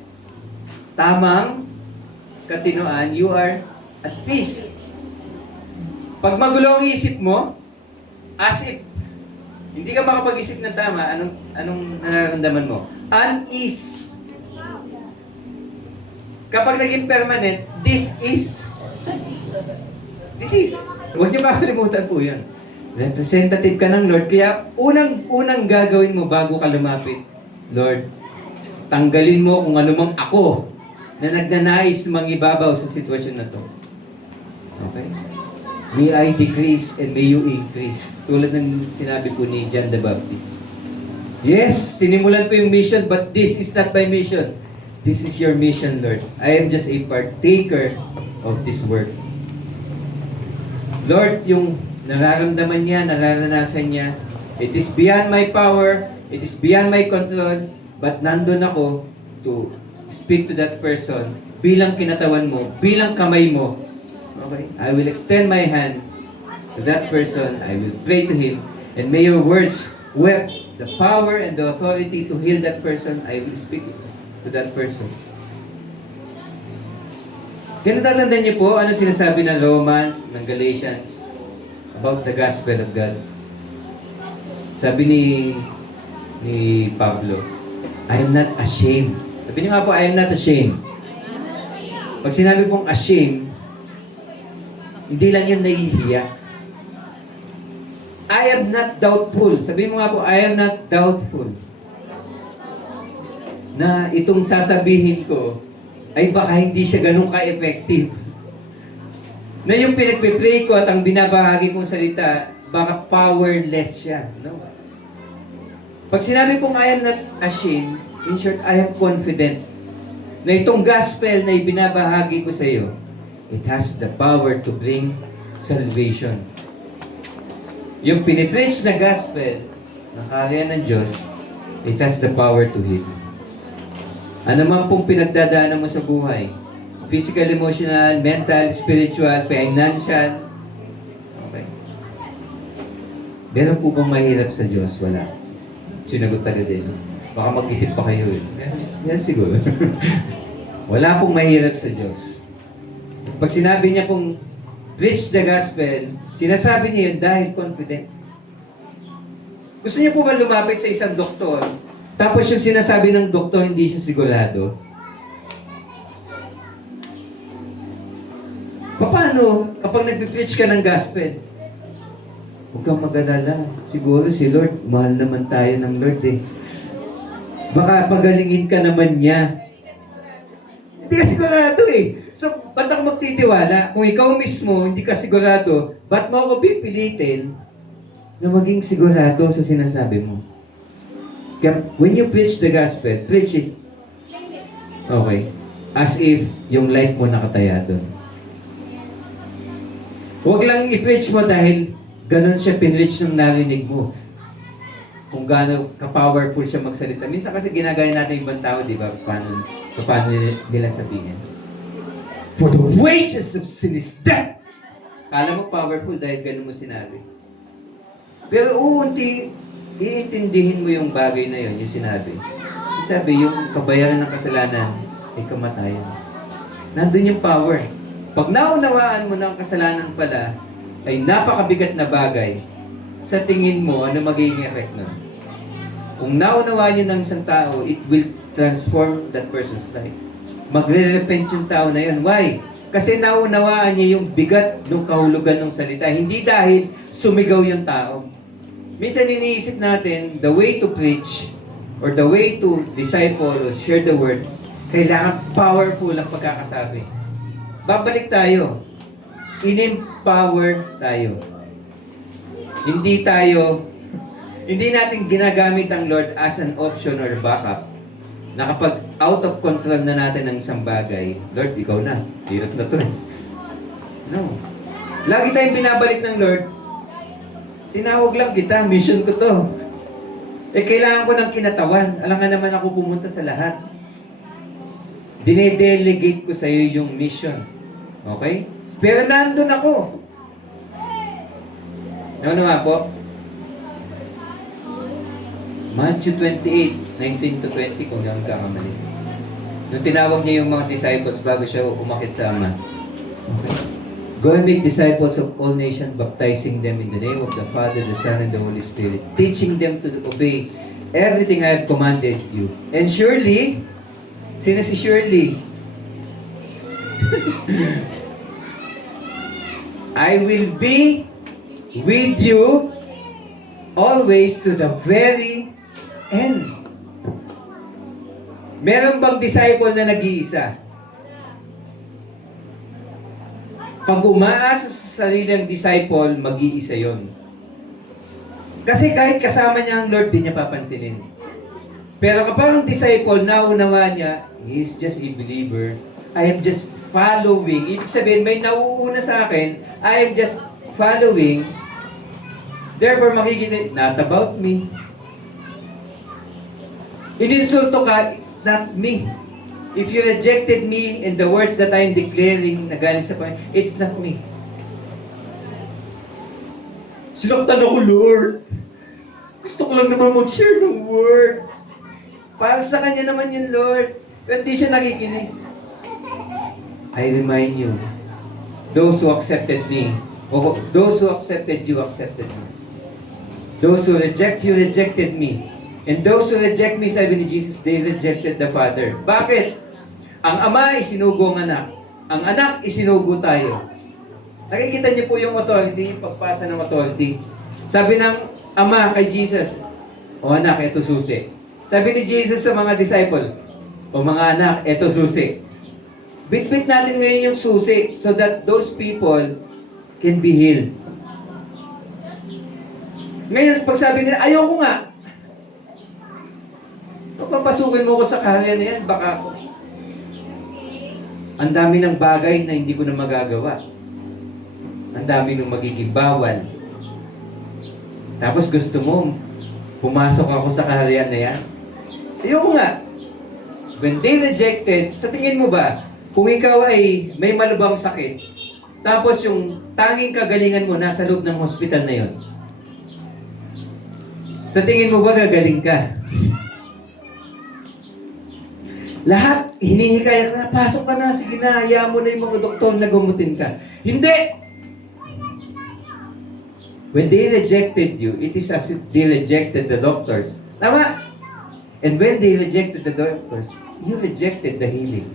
tamang katinoan, you are at peace. Pag magulo ang isip mo, as if hindi ka makapag-isip ng tama, anong nararamdaman mo? Unease. Kapag naging permanent, this is. Huwag niyo kakalimutan po yan. Representative ka ng Lord, kaya unang gagawin mo bago ka lumapit, Lord, tanggalin mo kung anumang ako na nagnanais mangibabaw sa sitwasyon na to. Okay? May I decrease and may you increase. Tulad ng sinabi po ni John the Baptist. Yes, sinimulan ko yung mission, but this is not my mission. This is your mission, Lord. I am just a partaker of this work. Lord, yung nararamdaman niya, nararanasan niya, it is beyond my power, it is beyond my control, but nandun ako to speak to that person bilang kinatawan mo, bilang kamay mo. Okay? I will extend my hand to that person, I will pray to him, and may your words with the power and the authority to heal that person, I will speak to that person. Kaya natatandaan niyo po ano sinasabi ng Romans, ng Galatians about the gospel of God. Sabi ni Pablo, I am not ashamed. Sabi niyo nga po, I am not ashamed. Pag sinabi pong ashamed, hindi lang yan nahihiya. I am not doubtful. Sabi mo nga po, I am not doubtful. Na itong sasabihin ko, ay baka hindi siya ganun ka-effective. Na yung pinagpipray ko at ang binabahagi kong salita, baka powerless siya. No? Pag sinabi pong I am not ashamed, in short, I am confident na itong gospel na ibinabahagi ko sa iyo, it has the power to bring salvation. Yung pinipreach na gospel, na karya ng Diyos, it has the power to heal. Ano man pong pinagdadaanan mo sa buhay, physical, emotional, mental, spiritual, financial, okay. Meron po bang mahirap sa Diyos? Wala. Sinagot agad din. Baka mag-isip pa kayo eh. Yan siguro. Wala pong mahirap sa Diyos. Pag sinabi niya pong preach the gospel, sinasabi niya yun dahil confident. Gusto niyo po ba lumapit sa isang doktor, tapos yung sinasabi ng doktor, hindi siya sigurado? Paano kapag nag-preach ka ng gospel? Huwag kang mag-alala. Siguro si Lord, mahal naman tayo ng Lord eh. Baka pagalingin ka naman niya. Hindi ka sigurado eh. So, ba't ako magtitiwala? Kung ikaw mismo, hindi ka sigurado, ba't mo ako pipilitin na maging sigurado sa sinasabi mo? Kaya, when you preach the gospel, preach it. Okay. As if yung life mo nakataya doon. Huwag lang i-preach mo dahil ganun siya pinreach nung narinig mo. Kung gaano ka-powerful siya magsalita. Minsan kasi ginagaya natin yung ibang tao, di ba? Paano nila sabihin? For the wages of sin is death! Kala mo powerful dahil ganun mo sinabi. Pero iintindihin mo yung bagay na yun, yung sinabi. Sabi, yung kabayaran ng kasalanan ay kamatayan. Nandun yung power. Pag naunawaan mo na ang kasalanan pala ay napakabigat na bagay, sa tingin mo, ano magiging effect nun? Kung naunawaan yun ng isang tao, it will transform that person's life. Magre-repent yung tao na yun. Why? Kasi naunawaan niya yung bigat ng kahulugan ng salita. Hindi dahil sumigaw yung tao. Minsan iniisip natin, the way to preach or the way to disciple or share the word, kailangan powerful ang pagkakasabi. Babalik tayo. In-empower tayo. Hindi natin ginagamit ang Lord as an option or backup. Na kapag out of control na natin ang isang bagay, Lord, ikaw na. Hirap na to. No. Lagi tayong binabalik ng Lord, tinawag lang kita, mission ko to. Kailangan ko ng kinatawan. Alam nga naman ako pumunta sa lahat. Dinedelegate ko sa iyo yung mission. Okay? Pero nandun ako. Ano nga po? Matthew 28, 19 to 20, kung hindi kakamali. Nung tinawag niya yung mga disciples bago siya umakit sa Ama. Okay. Go and make disciples of all nations, baptizing them in the name of the Father, the Son, and the Holy Spirit, teaching them to obey everything I have commanded you. And surely, sino si Shirley? I will be with you always to the very end. Meron bang disciple na nag-iisa? Pag umaasa sa sariling disciple, mag-iisa yon. Kasi kahit kasama niya ang Lord, di niya papansinin. Pero kapag ang disciple, naunawa niya, he is just a believer. I am just following. Ibig sabihin, may nauuna sa akin, I am just following. Therefore, makikita, not about me. Ininsulto ka, it's not me. If you rejected me in the words that I'm declaring na galing sa Panginoon, it's not me. Sinaktan ako, Lord. Gusto ko lang naman mag-share ng word. Para sa Kanya naman yun, Lord. Pero hindi siya nakikinig. I remind you, those who accepted me, or those who accepted you, accepted me. Those who reject you, rejected me. And those who reject me, sabi ni Jesus, they rejected the Father. Bakit? Ang Ama isinugo ang anak. Ang anak isinugo tayo. Nakikita niyo po yung authority, yung pagpasa ng authority. Sabi ng Ama kay Jesus, o anak, eto susi. Sabi ni Jesus sa mga disciple, o mga anak, eto susi. Bitbit natin ngayon yung susi so that those people can be healed. Ngayon, pag sabi nila, ayoko nga. Papapasukin mo ko sa kaharian na yan, baka ang dami ng bagay na hindi ko na magagawa. Ang dami nung magiging bawal. Tapos gusto mo, pumasok ako sa kaharian na yan. Ayoko nga. When they rejected, sa tingin mo ba, kung ikaw ay may malubhang sakit, tapos yung tanging kagalingan mo nasa loob ng hospital na yon, sa tingin mo ba gagaling ka? Lahat, hinihikaya ka na, pasok ka na, sige na, hayaan mo na yung mga doktor na gumutin ka. Hindi! When they rejected you, it is as if they rejected the doctors. Tama? And when they rejected the doctors, you rejected the healing.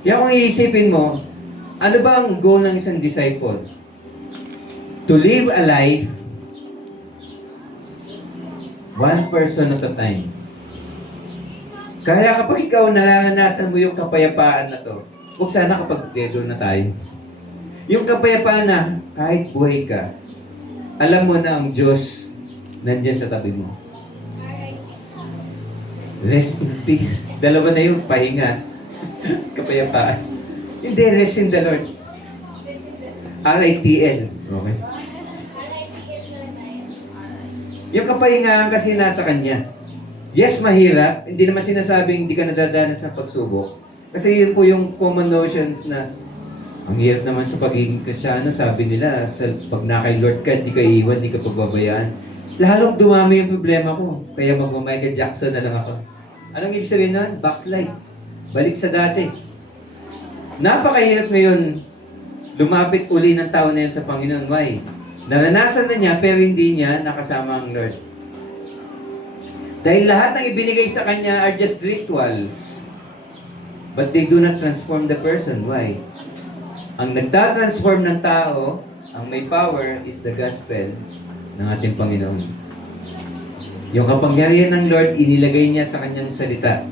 Kaya kung iisipin mo, ano ba ang goal ng isang disciple? To live a life one person at a time. Kaya kapag ikaw naranasan mo yung kapayapaan na to, Huwag sana kapag dedo na tayo. Yung kapayapaan na kahit buhay ka, alam mo na ang Diyos nandiyan sa tabi mo. Rest in peace. Dalawa na yung pahinga. Kapayapaan. Hindi, rest in the Lord. RITL. Okay. Yung kapahingaan kasi nasa Kanya. Yes, mahirap. Hindi naman sinasabing hindi ka nadadanas ng pagsubok. Kasi yun po yung common notions na ang hirap naman sa pagiging Kristyano, sabi nila, pag na kay Lord ka, di ka iiwan, di ka pagbabayaan. Lalong dumami yung problema ko. Kaya mag-Michael Jackson na lang ako. Anong ibig sabihin nun? Backslide. Balik sa dati. Napakahirap ngayon lumapit uli ng tao na yan sa Panginoon. Why? Naranasan na niya pero hindi niya nakasama ang Lord. Dahil lahat ng ibinigay sa kanya are just rituals. But they do not transform the person. Why? Ang nagtatransform ng tao, ang may power is the gospel ng ating Panginoon. Yung kapangyarihan ng Lord, inilagay niya sa kanyang salita.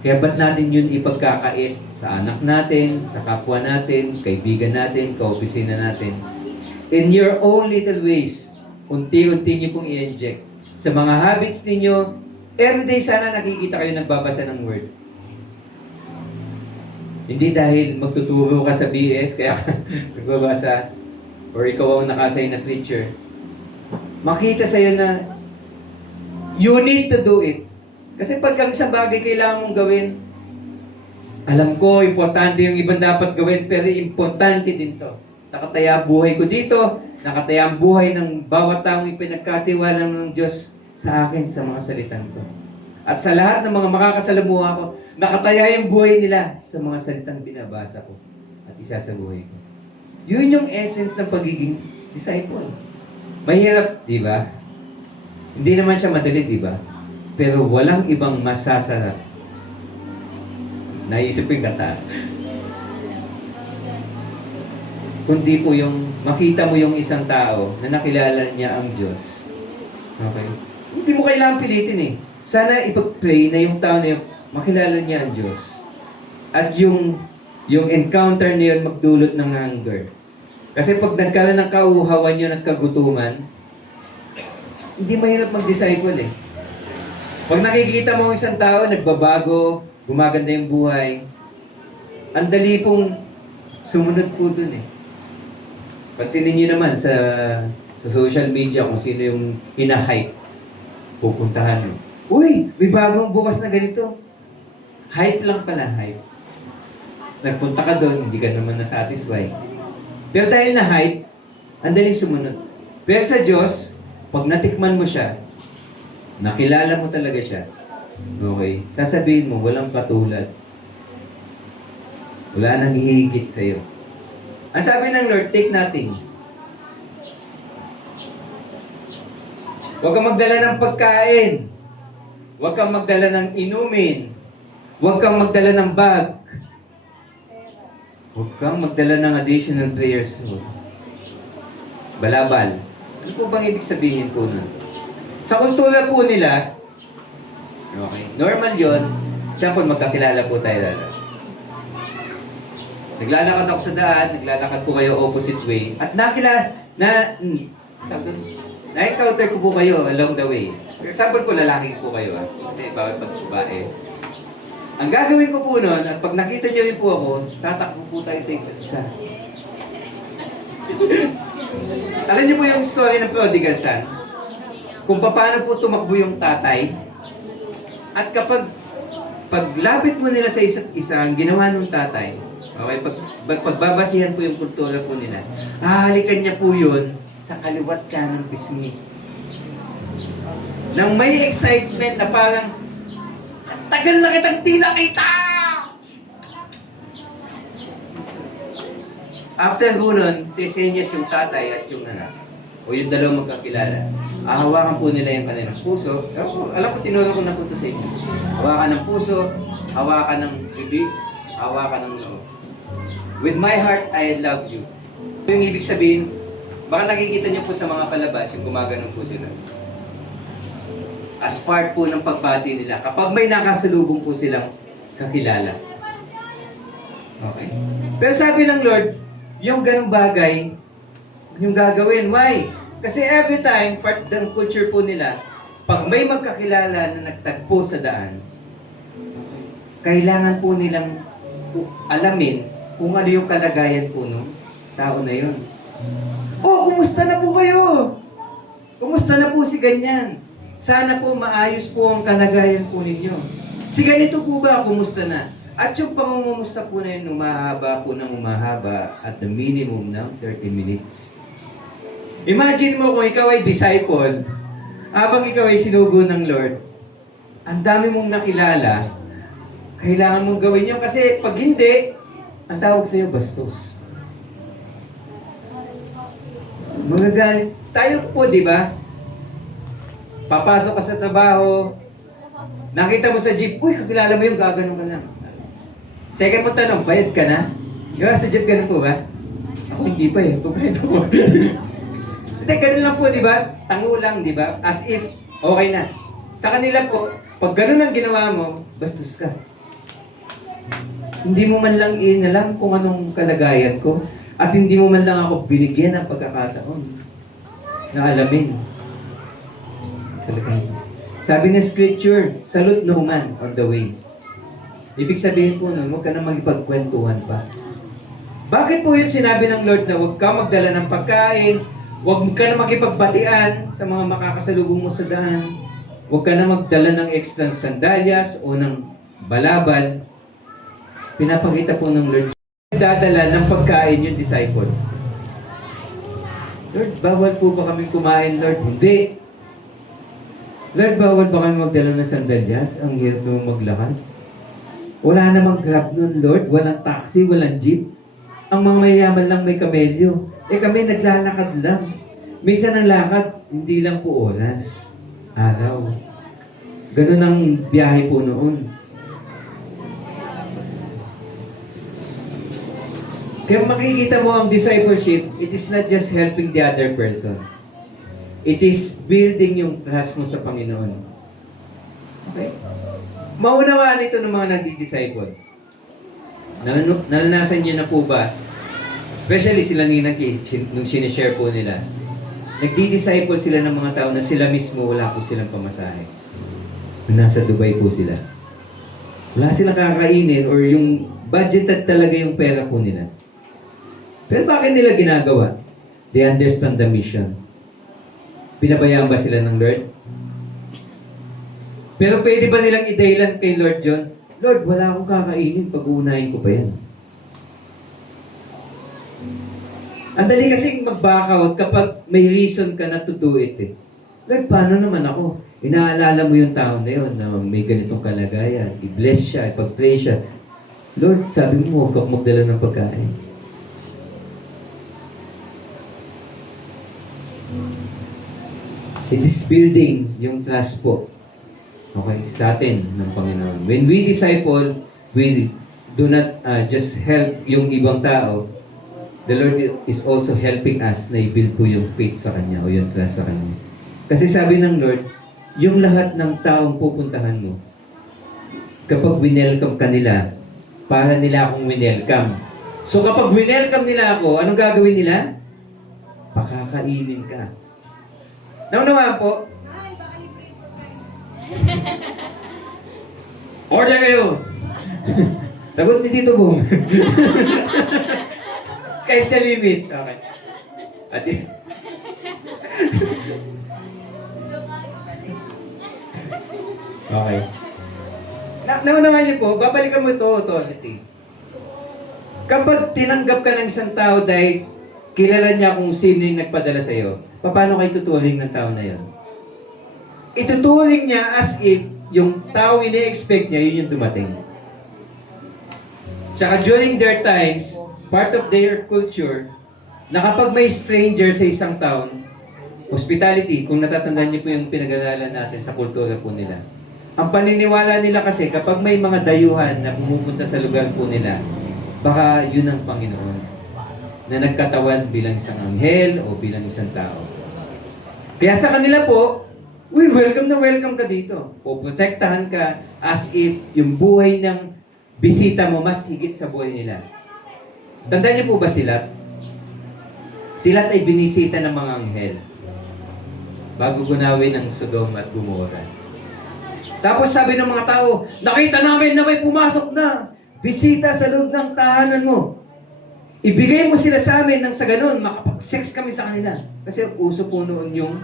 Kaya ba't natin yun ipagkakait sa anak natin, sa kapwa natin, kaibigan natin, kaopisina natin? In your own little ways, unti-unti niyo pong i-inject. Sa mga habits ninyo, everyday sana nakikita kayo nagbabasa ng Word. Hindi dahil magtuturo ka sa BS, kaya nagbabasa, or ikaw ang nakasay na preacher. Makita sa'yo na you need to do it. Kasi pag ang isang bagay kailangan mong gawin, alam ko, importante yung ibang dapat gawin, pero importante din to. Nakataya ang buhay ko dito, nakataya ang buhay ng bawat taong ipinagkatiwala ng Diyos sa akin sa mga salitang to. At sa lahat ng mga makakasalamuha ko, nakataya yung buhay nila sa mga salitang binabasa ko at isa sa buhay ko. Yun yung essence ng pagiging disciple. Mahirap, di ba? Hindi naman siya madali, di ba? Pero walang ibang masasarap. Naisip ko yung kata. Kundi po yung makita mo yung isang tao na nakilala niya ang Diyos. Okay? Hindi mo kailangan pilitin eh. Sana ipag-pray na yung tao na yung makilala niya ang Diyos. At yung encounter na yun magdulot ng hunger. Kasi pag nagkaroon ng kauhawan yun at kagutuman, hindi mahirap mag-disciple eh. Pag nakikita mo ang isang tao, nagbabago, gumaganda yung buhay, ang dali pong sumunod po dun eh. Pansinin niyo naman sa social media kung sino yung hina-hype. Pupuntahan mo. Uy, may bagong bukas na ganito. Hype lang pala, hype. Tapos nagpunta ka doon, hindi ka naman na-satisfy. Pero dahil na hype, ang daling sumunod. Pero sa Diyos, pag natikman mo siya, nakilala mo talaga siya, okay, sasabihin mo, walang katulad. Wala nang hihigit sa'yo. Ang sabi ng Lord, take nothing. Huwag kang magdala ng pagkain. Huwag kang magdala ng inumin. Huwag kang magdala ng bag. Huwag kang magdala ng additional prayers. Balabal. Ano po bang ibig sabihin po nun? Sa kultura po nila, okay, normal yon. Siyempre, magkakilala po tayo lalo. Naglalakad ako sa daan, naglalakad po kayo opposite way, at na-encounter ko po kayo along the way. For example po, lalaki po kayo, kasi bawal pag babae. Ang gagawin ko po nun, at pag nakita nyo rin po ako, tatakbo po tayo sa isa't isa. Alam niyo po yung story ng prodigal son? Kung paano po tumakbo yung tatay, at kapag paglapit po nila sa isa't isa, ang ginawa ng tatay, okay, pagbabasihan po yung kultura po nila, hahalikan niya po yun sa kaliwat kanang pisngi. Nang may excitement na parang, ang tagal na kitang di nakita! After po nun, sisenyas yung tatay at yung anak, o yung dalawang magkakilala, hawakan po nila yung kanilang puso. Alam ko, tinuro ko na po ito sa inyo. Hawakan ng puso, hawakan ng bibig, hawakan ng loob. With my heart, I love you. Yung ibig sabihin, baka nakikita niyo po sa mga palabas, yung gumaganon po sila. As part po ng pagbati nila, kapag may nakasalubong po silang kakilala. Okay. Pero sabi ng Lord, yung ganung bagay, yung gagawin. Why? Kasi every time, part ng culture po nila, pag may magkakilala na nagtagpo sa daan, kailangan po nilang alamin kung ano yung kalagayan po ng tao na yun. Oh, kumusta na po kayo? Kumusta na po si ganyan? Sana po maayos po ang kalagayan po ninyo. Si ganito po ba, kumusta na? At yung pangungumusta po na yun, umahaba po ng umahaba at the minimum ng 30 minutes. Imagine mo kung ikaw ay disciple, habang ikaw ay sinugo ng Lord, ang dami mong nakilala, kailangan mong gawin yun kasi pag hindi, ang tawag sa'yo bastos. Magagalit. Tayo po, di ba? Papasok ka sa trabaho, nakita mo sa jeep, uy, kakilala mo yung gaganon ka lang. Second mo tanong, bayad ka na? Yung sa jeep, ganun po ba? Ako hindi pa eh, pagbayad ako. Hindi, ganun lang po, di ba? Tango lang, di ba? As if, okay na. Sa kanila po, pag ganun ang ginawa mo, bastos ka. Hindi mo man lang inalam kung anong kalagayan ko at hindi mo man lang ako binigyan ng pagkakataon na alamin. Talagang. Sabi ng scripture, salute no man on the way. Ibig sabihin po nun, huwag ka na magipagkwentuhan pa. Bakit po yun sinabi ng Lord na huwag ka magdala ng pagkain, huwag ka na makipagbatian sa mga makakasalubong mo sa daan, huwag ka na magdala ng extra sandalyas o ng balabal. Pinapakita po ng Lord, dadala ng pagkain yung disciple. Lord, bawal po ba kami kumain, Lord? Hindi. Lord, bawal ba kami magdala ng sandalyas? Ang hirap naman maglakad. Wala namang grab nun, Lord. Walang taxi, walang jeep. Ang mga mayayaman lang may kamelyo. Eh kami naglalakad lang. Minsan ang lakad, hindi lang po oras. Araw. Ganun ang biyahe po noon. Kaya makikita mo ang discipleship, it is not just helping the other person. It is building yung trust mo sa Panginoon. Okay? Maunawaan ito ng mga nagdi-disciple. Naranasan niyo na po ba? Especially sila Ninang nung sinishare po nila. Nagdi-disciple sila ng mga tao na sila mismo wala po silang pamasahe. Nasa Dubai po sila. Wala silang kakainin or yung budgeted talaga yung pera po nila. Pero bakit nila ginagawa? They understand the mission. Pinabayaan ba sila ng Lord? Pero pwede ba nilang i-daylan kay Lord John? Lord, wala akong kakainin, pag-uunahin ko pa yan. Ang dali kasing mag-back out kapag may reason ka na to do it eh. Lord, paano naman ako? Inaalala mo yung tao na yun na may ganitong kalagayan. I-bless siya, ipag-pray siya. Lord, sabi mo, huwag kang magdala ng pagkain. It is building yung trust po. Okay, sa atin ng Panginoon. When we disciple, we do not just help yung ibang tao. The Lord is also helping us na i-build po yung faith sa Kanya o yung trust sa Kanya. Kasi sabi ng Lord, yung lahat ng taong pupuntahan mo, kapag winelcome ka nila, para nila akong winelcome. So kapag winelcome nila ako, anong gagawin nila? Pakakainin ka. Naunawaan po? Ay, baka libre ito kayo. Order kayo! Sagot ni Tito Bong. Sky's the limit. Okay. Ate. Okay. Naman niyo po, babalikan mo ito, authority. Kapag tinanggap ka ng isang tao dahil kilala niya kung sino yung nagpadala sa iyo, paano kayo tuturing ng tao na yon? Ituturing niya as if yung tao ini-expect niya, yun yung dumating. Tsaka during their times, part of their culture, na kapag may stranger sa isang town, hospitality, kung natatandaan niyo po yung pinag-aralan natin sa kultura po nila. Ang paniniwala nila kasi kapag may mga dayuhan na pumupunta sa lugar po nila, baka yun ang Panginoon na nagkatawan bilang isang anghel o bilang isang tao. Kaya sa kanila po, welcome na welcome ka dito. Poprotektahan ka as if yung buhay ng bisita mo mas higit sa buhay nila. Tandaan niyo po ba sila? Sila ay binisita ng mga anghel bago gunawin ng Sodom at Gomorrah. Tapos sabi ng mga tao, nakita namin na may pumasok na bisita sa loob ng tahanan mo. Ibigay mo sila sa amin nang sa ganun, makapag-sex kami sa kanila. Kasi uso po noon yung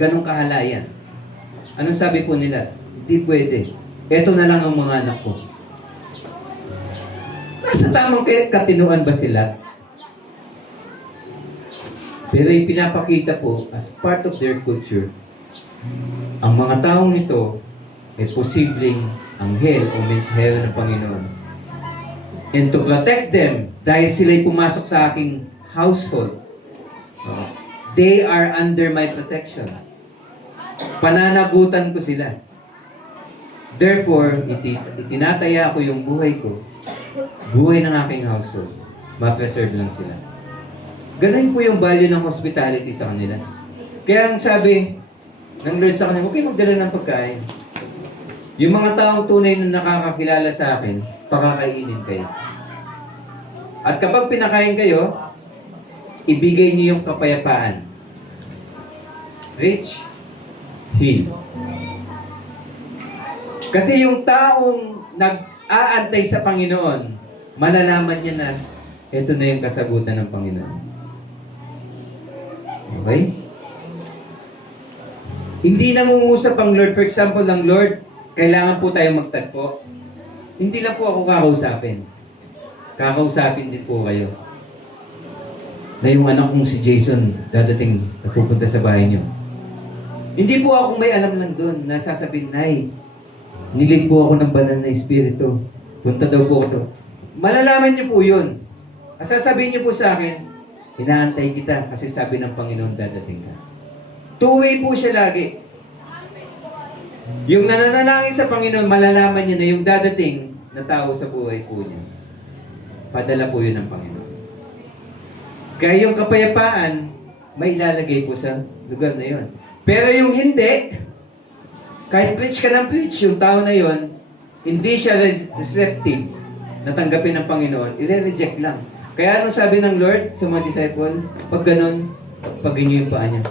ganong kahalayan. Anong sabi po nila? Hindi pwede. Eto na lang ang mga anak ko. Nasa tamang katinuan ba sila? Pero ipinapakita po as part of their culture, ang mga taong ito ay posibleng anghel o mensahero ng Panginoon. And to protect them, dahil sila'y pumasok sa aking household, they are under my protection. Pananagutan ko sila. Therefore, itinataya ko yung buhay ko, buhay ng aking household. Ma-preserve lang sila. Ganun po yung value ng hospitality sa kanila. Kaya ang sabi ng Lord sa kanila, huwag kayo magdala ng pagkain. Yung mga taong tunay na nakakakilala sa akin, pakakainin kayo. At kapag pinakain kayo, ibigay niyo yung kapayapaan. Rich, heal. Kasi yung taong nag-aantay sa Panginoon, malalaman niya na ito na yung kasagutan ng Panginoon. Okay? Hindi nangungusap ang Lord. For example, ang Lord, kailangan po tayong magtagpo. Hindi lang po ako kakausapin. Kakausapin din po kayo. Na yung anak kong si Jason, dadating at pupunta sa bahay niyo. Hindi po ako may alam lang doon na sasabihin, Nay, nilid po ako ng banal na espiritu. Punta daw po ako sa... Malalaman niyo po yun. At sasabihin niyo po sa akin, inaantay kita kasi sabi ng Panginoon dadating ka. Two-way po siya lagi. Yung nananalangin sa Panginoon, malalaman niya na yung dadating na tao sa buhay po niya. Padala po yun ng Panginoon. Kaya yung kapayapaan, may ilalagay po sa lugar na yun. Pero yung hindi, kahit preach ka ng preach, yung tao na yun, hindi siya receptive na tanggapin ng Panginoon, i-reject lang. Kaya anong sabi ng Lord sa mga disciple? Pag ganun, pagin yung paa niya.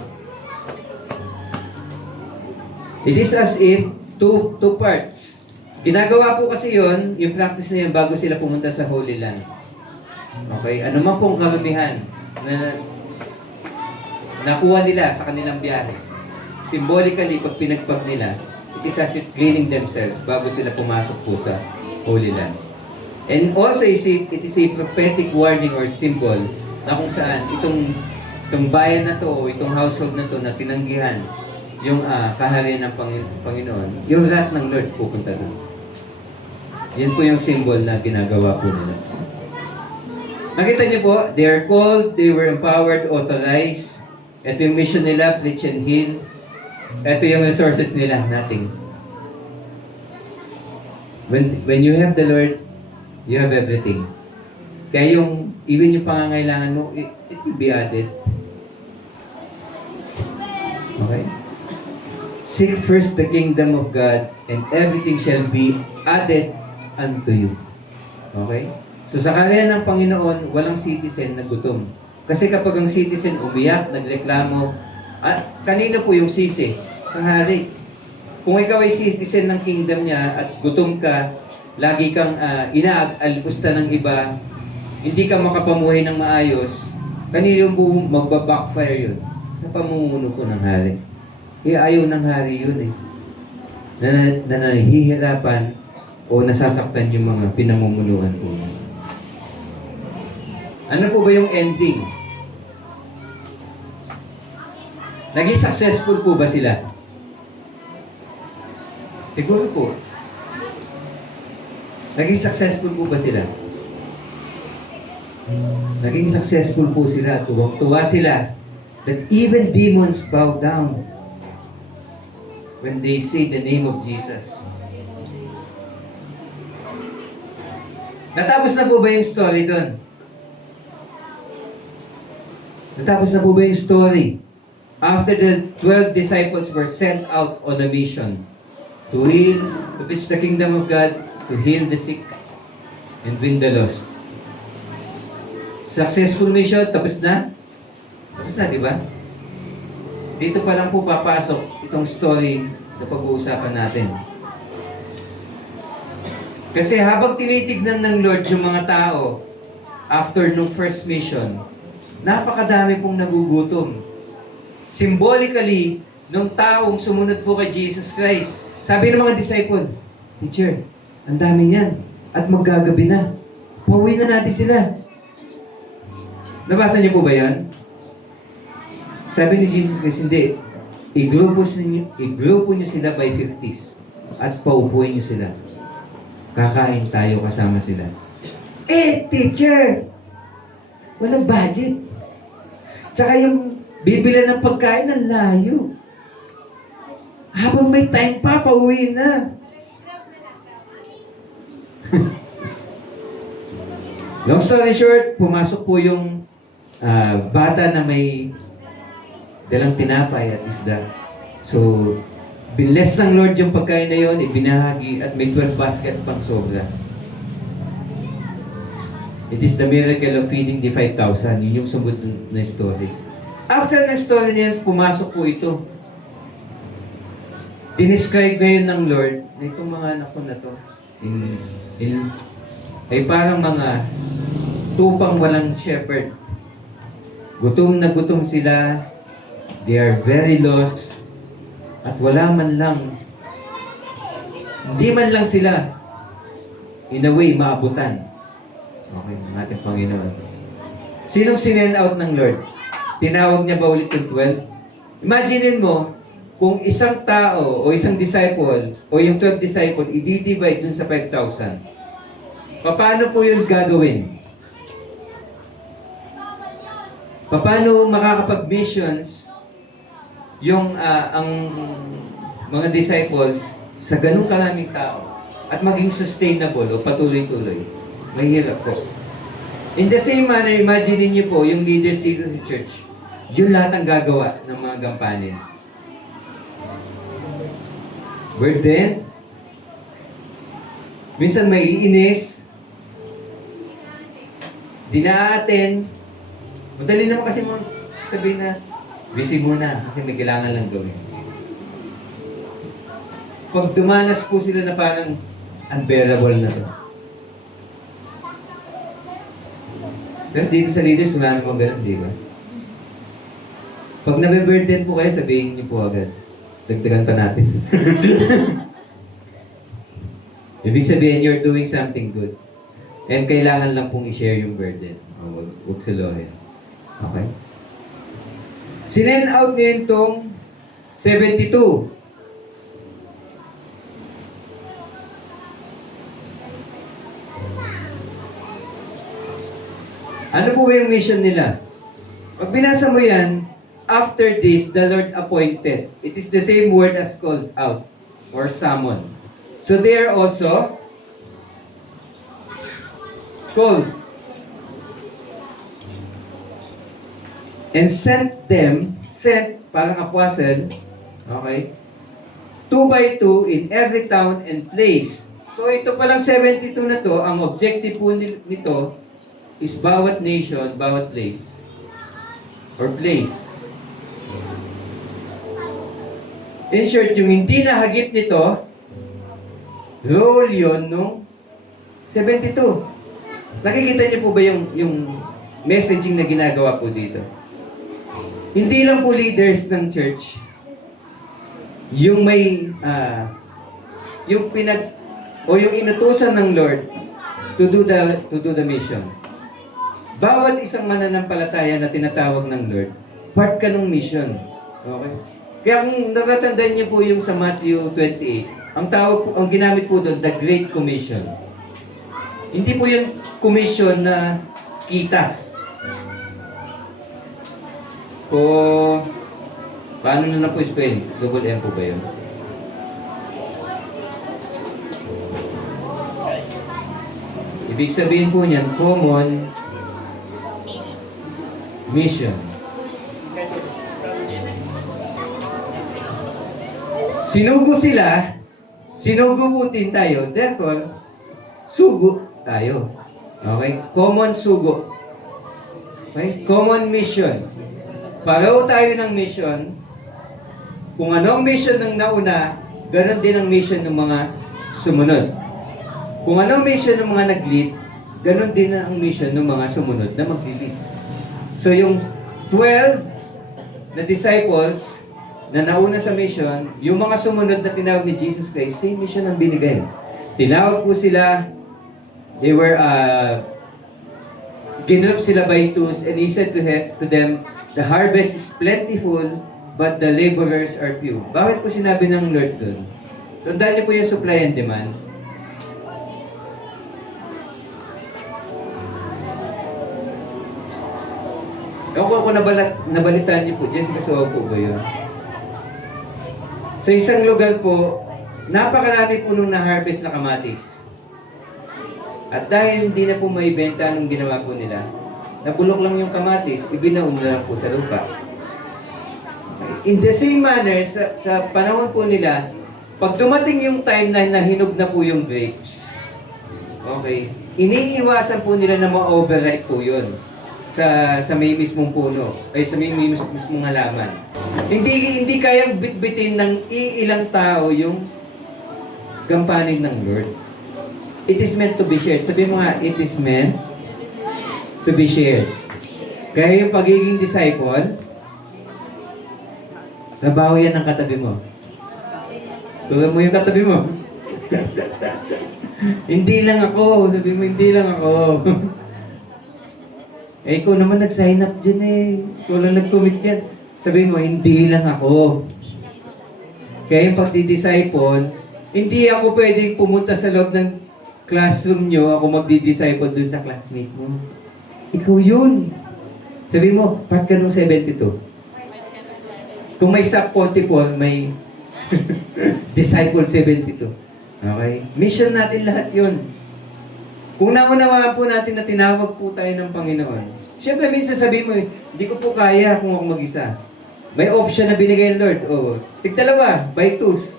It is as if two parts. Ginagawa po kasi yon, yung practice na yun bago sila pumunta sa Holy Land. Okay? Ano man pong karamihan na nakuha nila sa kanilang biyahe. Symbolically, pag pinagpag nila, it is as if cleaning themselves bago sila pumasok po sa Holy Land. And also, it is a prophetic warning or symbol na kung saan itong bayan na to o itong household na to na tinanggihan yung kaharian ng Panginoon, yung wrath ng Lord pupunta doon. Yan po yung symbol na ginagawa po nila. Nakita niyo po, they are called, they were empowered, authorized. Ito yung mission nila, preach and heal. Ito yung resources nila, nothing. When you have the Lord, you have everything. Kaya even yung pangangailangan mo, it will be added. Okay? Seek first the kingdom of God, and everything shall be added unto you. Okay? So sa kaharian ng Panginoon, walang citizen na gutom. Kasi kapag ang citizen umiyak, nagreklamo, kanino po yung sisi? Sa hari. Kung ikaw ay citizen ng kingdom niya at gutom ka, lagi kang inaag-alpusta ng iba, hindi ka makapamuhay ng maayos, kanino yung magbabackfire yun? Sa pamumuno po ng hari. Ayaw ng hari yun eh. Na nahihirapan o nasasaktan yung mga pinamumunuan po. Ano po ba yung ending? Naging successful po ba sila? Siguro po. Naging successful po ba sila? Naging successful po sila. Tuwang-tuwa sila that even demons bow down when they say the name of Jesus. Natapos na po ba yung story doon? Natapos na po ba yung story? After the 12 disciples were sent out on a mission to heal, to preach the kingdom of God, to heal the sick. and win the lost. Successful mission, tapos na? Tapos na, di ba? Dito pa lang po papasok itong story na pag-uusapan natin. Kasi habang tinitignan ng Lord yung mga tao after nung first mission, napakadami pong nagugutom. Symbolically, nung taong sumunod po kay Jesus Christ, sabi ng mga disciple, Teacher, ang dami niyan at maggagabi na. Pauwi na natin sila. Nabasa niyo po ba yan? Sabi ni Jesus Christ, hindi. I-grupo niyo sila by 50s at paupuin niyo sila. Kakain tayo kasama sila. Teacher! Walang budget. Tsaka yung bibilan ng pagkain ng layo. Habang may time pa, pauwi na. Long story short, pumasok po yung bata na may dalang tinapay at isda. So, binless ng Lord yung pagkain na yun, ibinahagi at may 12 basket pang sobra. It is the miracle of feeding the 5,000. Yun yung sumunod na story. After ng story niya, pumasok po ito. Dinescribe ngayon ng Lord na itong mga anak ko na to ay parang mga tupang walang shepherd. Gutom na gutom sila. They are very lost. At wala man lang, hindi man lang sila, in a way, maabutan. Okay, ng ating Panginoon. Sinong sinend out ng Lord? Tinawag niya ba ulit yung 12? Imaginin mo, kung isang tao o isang disciple o yung 12 disciple, i-divide dun sa 5,000. Paano po yun gagawin? Paano makakapag-missions yung ang mga disciples sa ganung karaming tao at maging sustainable o patuloy-tuloy? Mahirap po. In the same manner, imagine niyo po yung leaders dito sa church. Yun lahat ang gagawa ng mga gampanin. Burden. Minsan may iinis. Dinaaten. Madali naman kasi mo sabihin na busy muna kasi may kailangan lang gawin. Pag dumanas po sila na parang unbearable na to. Tapos dito sa leaders, wala namang ganun, di ba? Pag nabe-burden po kayo, sabihin niyo po agad. Dagdagan pa natin. Ibig sabihin, you're doing something good. And kailangan lang pong i-share yung burden. Huwag salohin. Okay? Sinend out ngayon tong 72. Ano po ba yung mission nila? Pag binasa mo yan, after this, the Lord appointed. It is the same word as called out or summon. So they are also called and sent parang apostle, okay, 2 by 2 in every town and place. So ito palang 72 na to, ang objective po nito is bawat nation, bawat place or place. In short, yung hindi nahagip nito, role yun nung 72. Nakikita niyo po ba yung messaging na ginagawa po dito? Hindi lang po leaders ng church yung may yung yung inutusan ng Lord to do the mission. Bawat isang mananampalataya na tinatawag ng Lord, part ka ng mission. Okay? Kaya kung natatandaan niyo po yung sa Matthew 28, ang ginamit po doon, the Great Commission. Hindi po yung commission na kita. Paano na po spell? Double M po ba yun? Ibig sabihin po niyan, common mission. Sinugo sila, sinugo po din tayo, therefore, sugo. tayo. Okay? Common sugo. Okay? Common mission. Pareho tayo ng mission. Kung ano ang mission ng nauna, ganon din ang mission ng mga sumunod. Kung ano ang mission ng mga nag-lead, ganon din ang mission ng mga sumunod na mag-lead. So yung 12 na disciples na nauna sa mission, yung mga sumunod na tinawag ni Jesus Christ, same mission ang binigay. Tinawag po sila, they were, ginroup sila by twos, and He said to them, the harvest is plentiful, but the laborers are few. Bakit po sinabi ng Lord doon? Tandaan niyo po yung supply and demand. Ewan ko kung nabalitaan niyo po, Jessica, so po ba yun? Sa isang lugar po, napakarami po nung na-harvest na kamatis. At dahil hindi na po maibenta anong ginawa po nila, nabulok lang yung kamatis, ibinaon na lang po sa lupa. In the same manner, sa panahon po nila, pag dumating yung time na nahinog na po yung grapes, okay, iniiwasan po nila na ma-overripe po yun sa may mismong puno, ay sa may mismong halaman. Hindi kayang bitbitin ng iilang tao yung gampanin ng Lord. It is meant to be shared. Sabi mo nga, it is meant to be shared. Kaya yung pagiging disciple, trabaho yan ng katabi mo. Tulad mo yung katabi mo. Hindi lang ako. Sabi mo, hindi lang ako. Eh, ikaw naman nag-sign up dyan eh. Ikaw lang nag-commit yan. Sabi mo, hindi lang ako. Kaya yung pagdi-disciple, hindi ako pwedeng pumunta sa loob ng classroom nyo, ako magdi-disciple dun sa classmate mo. Ikaw yun. Sabi mo, part ka nung 72. Kung may SAP 44, may disciple 72. Okay? Mission natin lahat yun. Kung naunawaan po natin na tinawag po tayo ng Panginoon, siyempre minsan sabihin mo, hindi ko po kaya kung ako mag-isa. May option na binigay ng Lord. O, tig-dalawa, by twos.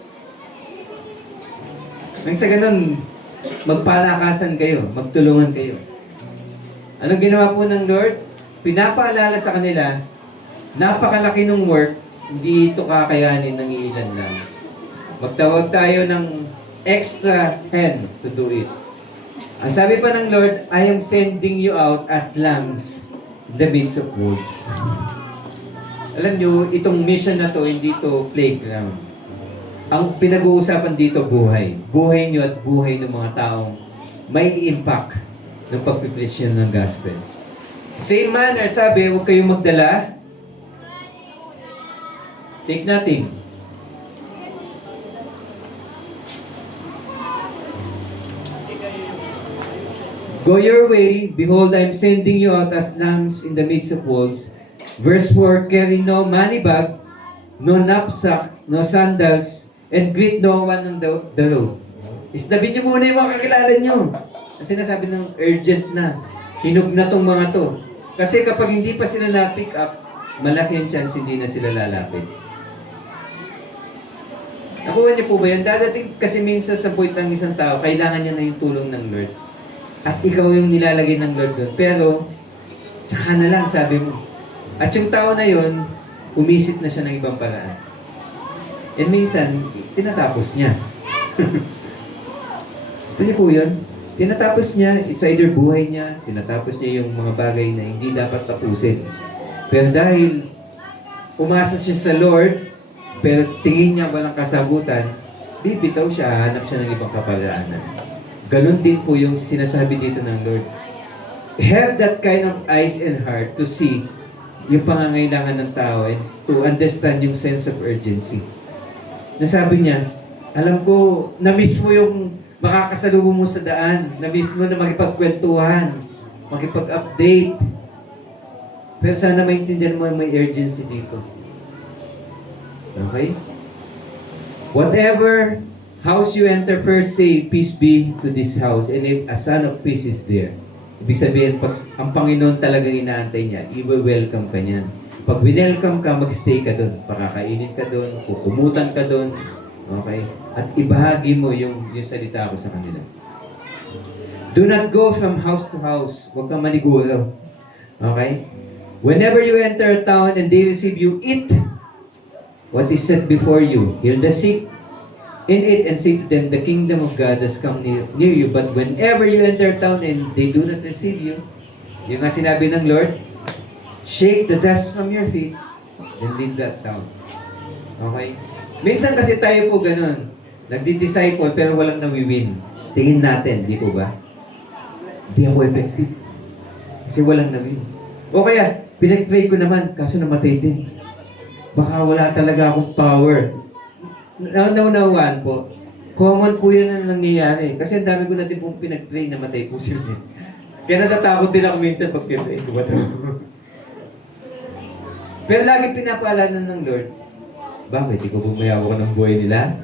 Nang sa ganun, magpalakasan kayo, magtulungan kayo. Anong ginawa po ng Lord? Pinapaalala sa kanila, napakalaki ng work, hindi ito kakayanin ng ilan lang. Magtawag tayo ng extra hand to do it. Ang sabi pa ng Lord, I am sending you out as lambs in the midst of wolves. Alam nyo, itong mission na to, hindi to playground. Ang pinag-uusapan dito, buhay. Buhay nyo at buhay ng mga taong may impact ng pag-preach ng gospel. Same manner, sabi, huwag kayong magdala. Take nothing. Go your way, behold, I am sending you out as lambs in the midst of wolves. Verse 4, carry no money bag, no knapsack, no sandals, and greet no one on the road. Isnabin niyo muna yung mga kakilala niyo. Kasi nasabi ng urgent na, hinog na tong mga to. Kasi kapag hindi pa sila na-pick up, malaki ang chance hindi na sila lalapit. Nakuha niyo po ba yan? Dadating kasi minsan sa point ng isang tao, kailangan niya na yung tulong ng Lord. At ikaw yung nilalagay ng Lord doon. Pero, tsaka na lang, sabi mo. At yung tao na yon, umisip na siya ng ibang paraan. And minsan, tinatapos niya. Pwede po yun. Tinatapos niya, it's either buhay niya, tinatapos niya yung mga bagay na hindi dapat tapusin. Pero dahil umasa siya sa Lord, pero tingin niya walang kasagutan, bibitaw siya, hanap siya ng ibang kaparaanan. Ganon din po yung sinasabi dito ng Lord. Have that kind of eyes and heart to see yung pangangailangan ng tao and to understand yung sense of urgency. Nasabi niya, alam ko, na-miss mo yung makakasalubong mo sa daan. Na-miss mo na makipagkwentuhan, makipag-update. Pero sana maintindihan mo may urgency dito. Okay? Whatever house you enter, first say, peace be to this house, and if a son of peace is there. Ibig sabihin, pag ang Panginoon talagang inaantay niya, i-welcome ka niyan. Pag winelcome ka, magstay ka doon. Pakakainin ka doon, kukumutan ka doon. Okay? At ibahagi mo yung salita ko sa kanila. Do not go from house to house. Huwag kang maniguro. Okay? Whenever you enter a town and they receive you, eat what is set before you. Heal the sick in it and say to them, the kingdom of God has come near you. But whenever you enter a town and they do not receive you, yung nga sinabi ng Lord, shake the dust from your feet and leave that town. Okay? Minsan kasi tayo po ganun. Nagdi-disciple pero walang nawiwin. Tingin natin, di po ba? Di ako effective. Kasi walang nawin. O kaya, pinag-pray ko naman, kaso namatay din. Baka wala talaga akong power. Naunawaan po. Common po yan ang nangyayari. Kasi ang dami ko na din pong pinag-pray, namatay po sila. Kaya natatakot din ako minsan pag pinag-pray ko ba ito? Pero lagi pinapaalanan ng Lord, bakit? Ikaw bumayawa ka ng buhay nila?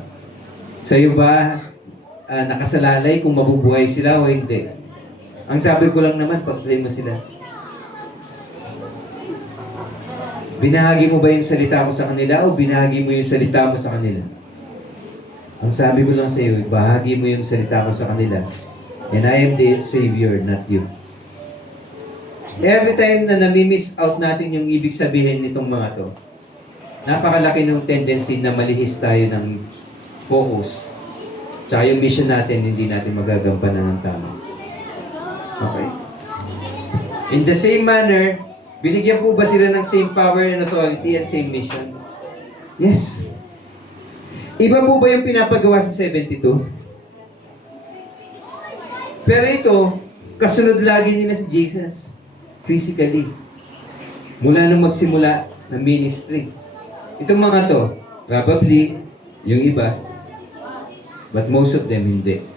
Sa'yo ba nakasalalay kung mabubuhay sila o hindi? Ang sabi ko lang naman, pag-pray mo sila. Binahagi mo ba yung salita ko sa kanila o binahagi mo yung salita mo sa kanila? Ang sabi ko lang sa iyo, bahagi mo yung salita ko sa kanila. And I am the Savior, not you. Every time na nami-miss out natin yung ibig sabihin nitong mga to, napakalaki ng tendency na malihis tayo ng focus. Tsaka yung mission natin, hindi natin magagampanan ng tama. Okay. In the same manner, binigyan po ba sila ng same power and authority and same mission? Yes. Iba po ba yung pinapagawa sa 72? Pero ito, kasunod lagi nila si Jesus. Physically. Mula nung magsimula ng ministry. Itong mga to, probably, yung iba, but most of them hindi.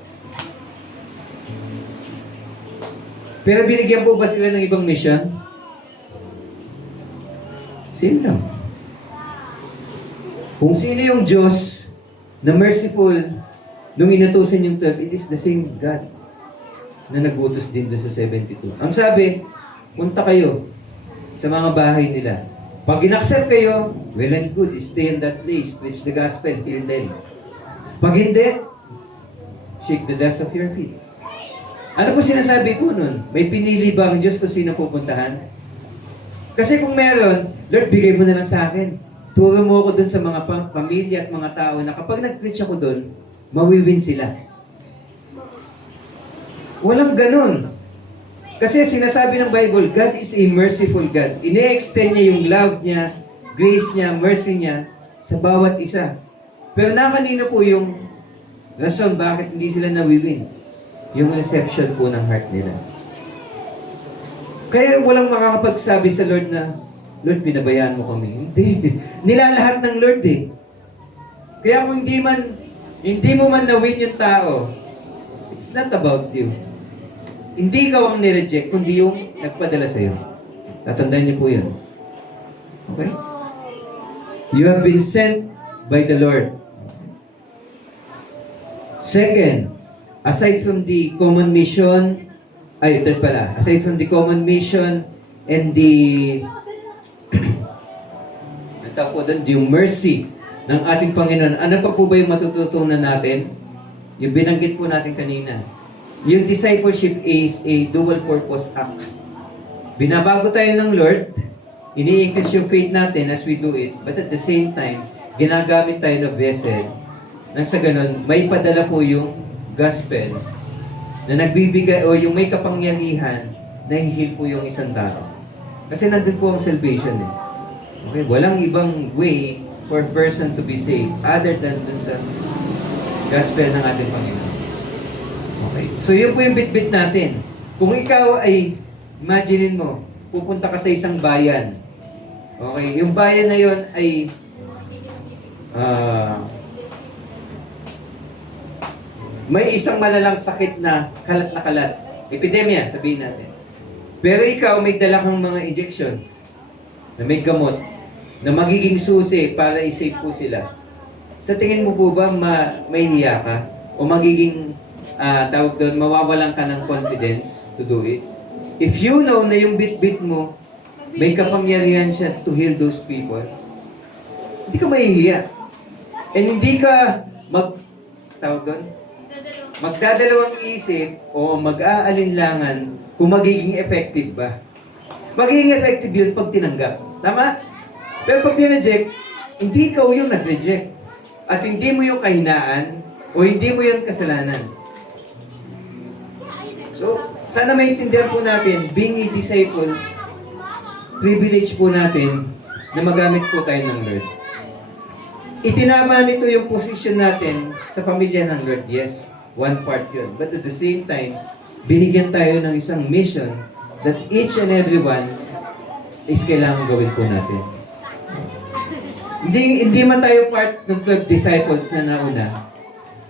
Pero binigyan po ba sila ng ibang mission? Sino lang? Kung sino yung Diyos na merciful nung inutusan yung 12, it is the same God na nagutos din doon sa 72. Ang sabi, punta kayo sa mga bahay nila. Pag in-accept kayo, well and good, stay in that place, preach the gospel, heal them. Pag hindi, shake the dust of your feet. Ano po sinasabi ko nun? May pinili ba ang Diyos kung sino pupuntahan? Kasi kung meron, Lord, bigay mo na lang sa akin. Turo mo ako dun sa mga pamilya at mga tao na kapag nag-preach ako dun, mawiwin sila. Walang ganun. Kasi sinasabi ng Bible, God is a merciful God. Ine-extend niya yung love niya, grace niya, mercy niya sa bawat isa. Pero nakanino po yung rason bakit hindi sila nawiwin? Yung reception po ng heart nila. Kaya walang makakapagsabi sa Lord na, Lord, pinabayaan mo kami. Hindi. Nilalahat ng Lord eh. Kaya kung hindi mo man nawin yung tao, it's not about you. Hindi ikaw ang nireject, kundi yung nagpadala sa'yo. Tatandaan niyo po yun. Okay? You have been sent by the Lord. Second, aside from the common mission, aside from the common mission and the yung mercy ng ating Panginoon, ano pa po ba yung matututunan natin? Yung binanggit po natin kanina. Yung discipleship is a dual purpose act. Binabago tayo ng Lord, ini-increase yung faith natin as we do it, but at the same time, ginagamit tayo ng vessel nang sa ganun, may padala po yung gospel na nagbibigay o yung may kapangyarihan na hihil po yung isang tao. Kasi nandun po ang salvation eh. Okay? Walang ibang way for a person to be saved other than dun sa gospel ng ating Panginoon. Okay? So yun po yung bit-bit natin. Kung ikaw ay, imaginein mo, pupunta ka sa isang bayan. Okay? Yung bayan na yun ay may isang malalang sakit na kalat. Epidemya, sabihin natin. Pero ikaw may dala kang mga injections na may gamot na magiging susi para i-save po sila. Sa tingin mo po ba may hiya ka? O magiging tawag doon, mawawalan ka ng confidence to do it? If you know na yung bit-bit mo, may kapangyarihan siya to heal those people, hindi ka mahihiya. And hindi ka tawag doon? magdadalawang isip o mag-aalinlangan kung magiging effective ba. Magiging effective yun pag tinanggap. Tama? Pero pag tinreject, hindi ikaw yung nag-reject. At hindi mo yung kahinaan o hindi mo yung kasalanan. So, sana maintindihan po natin, being a disciple, privilege po natin na magamit po tayo ng Lord. Itinama nito yung position natin sa pamilya ng Lord. Yes, one part yun. But at the same time, binigyan tayo ng isang mission that each and every one is kailangan gawin po natin. Hindi man tayo part ng 12 disciples na nauna.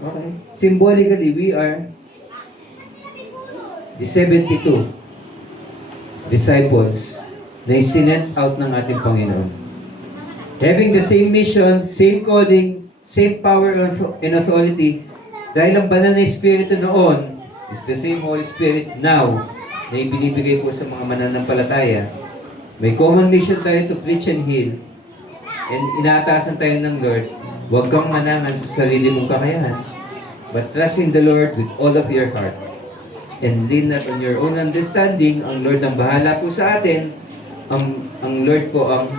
Okay? Symbolically, we are the 72 disciples na isinent out ng ating Panginoon. Having the same mission, same calling, same power and authority, dahil ang banal na Espiritu noon is the same Holy Spirit now na ibinibigay po sa mga mananampalataya. May common mission tayo to preach and heal. And inaatasan tayo ng Lord, huwag kang manangan sa sarili mong kakayahan, but trust in the Lord with all of your heart. And lean not on your own understanding. Ang Lord ang bahala po sa atin. Ang Lord po ang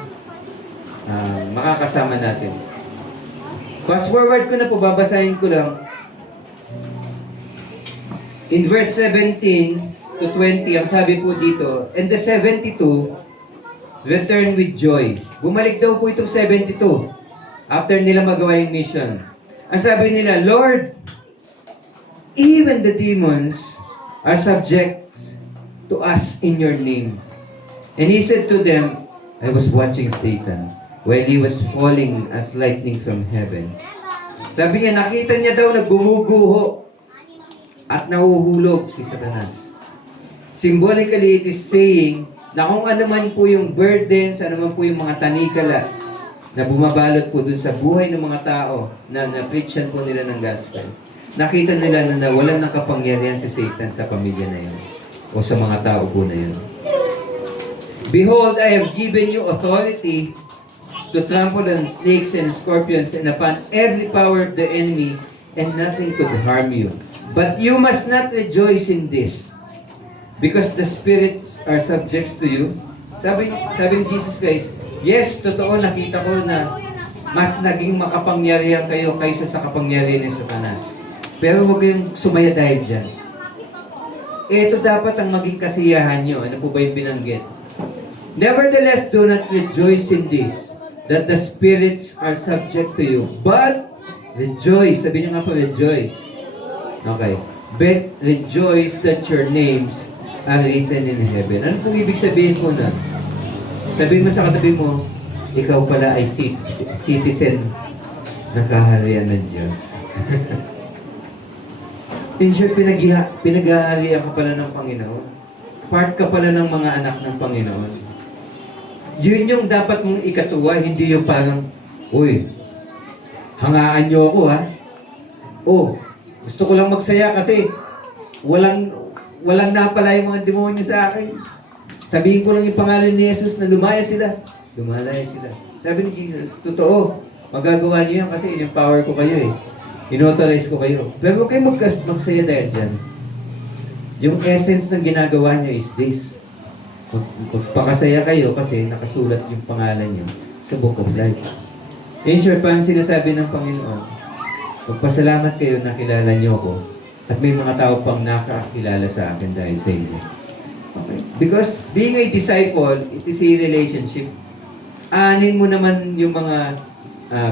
makakasama natin. Fast forward ko na po, babasahin ko lang. In verse 17 to 20, ang sabi po dito, and the 72 return with joy. Bumalik daw po itong 72 after nila magawa yung mission. Ang sabi nila, Lord, even the demons are subject to us in your name. And he said to them, I was watching Satan while he was falling as lightning from heaven. Sabi niya, nakita niya daw na gumuguho at nahuhulog si Satanas. Symbolically, it is saying na kung ano man po yung burdens, ano man po yung mga tanikala na bumabalot po dun sa buhay ng mga tao na na-preachan po nila ng gospel, nakita nila na nawalan ng kapangyarihan si Satan sa pamilya na yun o sa mga tao po na yun. Behold, I have given you authority to trample on snakes and scorpions and upon every power of the enemy, and nothing could harm you. But you must not rejoice in this, because the spirits are subjects to you. Sabi ni Jesus Christ, yes, totoo, nakita ko na mas naging makapangyarihan kayo kaysa sa kapangyarihan ni Satanas. Pero huwag kayong sumaya dahil dyan. Ito dapat ang maging kasiyahan nyo. Ano po ba yung binanggit? Nevertheless, do not rejoice in this, that the spirits are subject to you. But rejoice. Sabi niyo nga po, rejoice. Okay. But rejoice that your names are written in heaven. Ano pong ibig sabihin po na? Sabihin mo sa katabi mo, ikaw pala ay citizen ng kaharian ng Diyos. In short, pinag-ahalian ka pala ng Panginoon. Part ka pala ng mga anak ng Panginoon. Yun yung dapat mong ikatuwa, hindi yung parang, uy, hangaan niyo ako ha. Oh, gusto ko lang magsaya kasi walang napala yung mga demonyo sa akin. Sabihin ko lang yung pangalan ni Jesus na lumaya sila. Lumalaya sila. Sabi ni Jesus, totoo, magagawa niyo yan kasi in-empower ko kayo eh. In-authorize ko kayo. Pero huwag kayo magsaya dahil dyan. Yung essence ng ginagawa niyo is this. Magpakasaya kayo kasi nakasulat yung pangalan niyo sa Book of Life. In short, parang sinasabi ng Panginoon, magpasalamat kayo na kilala niyo ako at may mga tao pang nakakilala sa akin dahil sa inyo. Okay? Because being a disciple, it is a relationship. Anin mo naman yung mga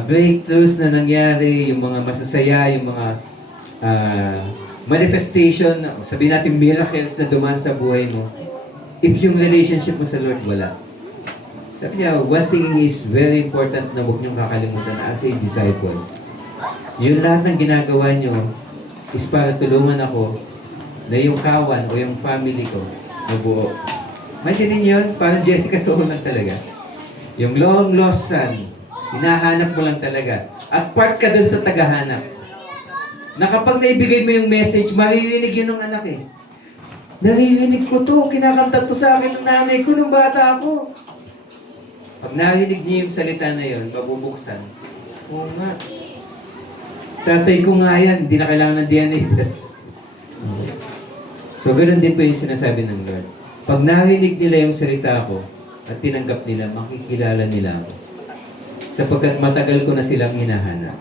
breakthroughs na nangyari, yung mga masasaya, yung mga manifestation, sabihin natin miracles na dumaan sa buhay mo, if yung relationship mo sa Lord wala. Sabi niya, one thing is very important na huwag niyong kakalimutan as a disciple. Yung lahat ng ginagawa niyo is para tulungan ako na yung kawan o yung family ko na buo. Imagine yun, parang Jessica Soho lang talaga. Yung long lost son, hinahanap mo lang talaga. At part ka dun sa tagahanap. Na kapag naibigay mo yung message, maririnig yun ng anak eh. Naririnig ko to, kinakanta to sa akin ng nanay ko nung bata ako. Pag narinig niyo yung salita na yun, mabubuksan. Oo nga. Tatay ko nga yan, hindi na kailangan ng DNA test. So, ganoon din po yung sinasabi ng Lord. Pag narinig nila yung salita ko at tinanggap nila, makikilala nila ako. Sapagkat matagal ko na silang hinahanap.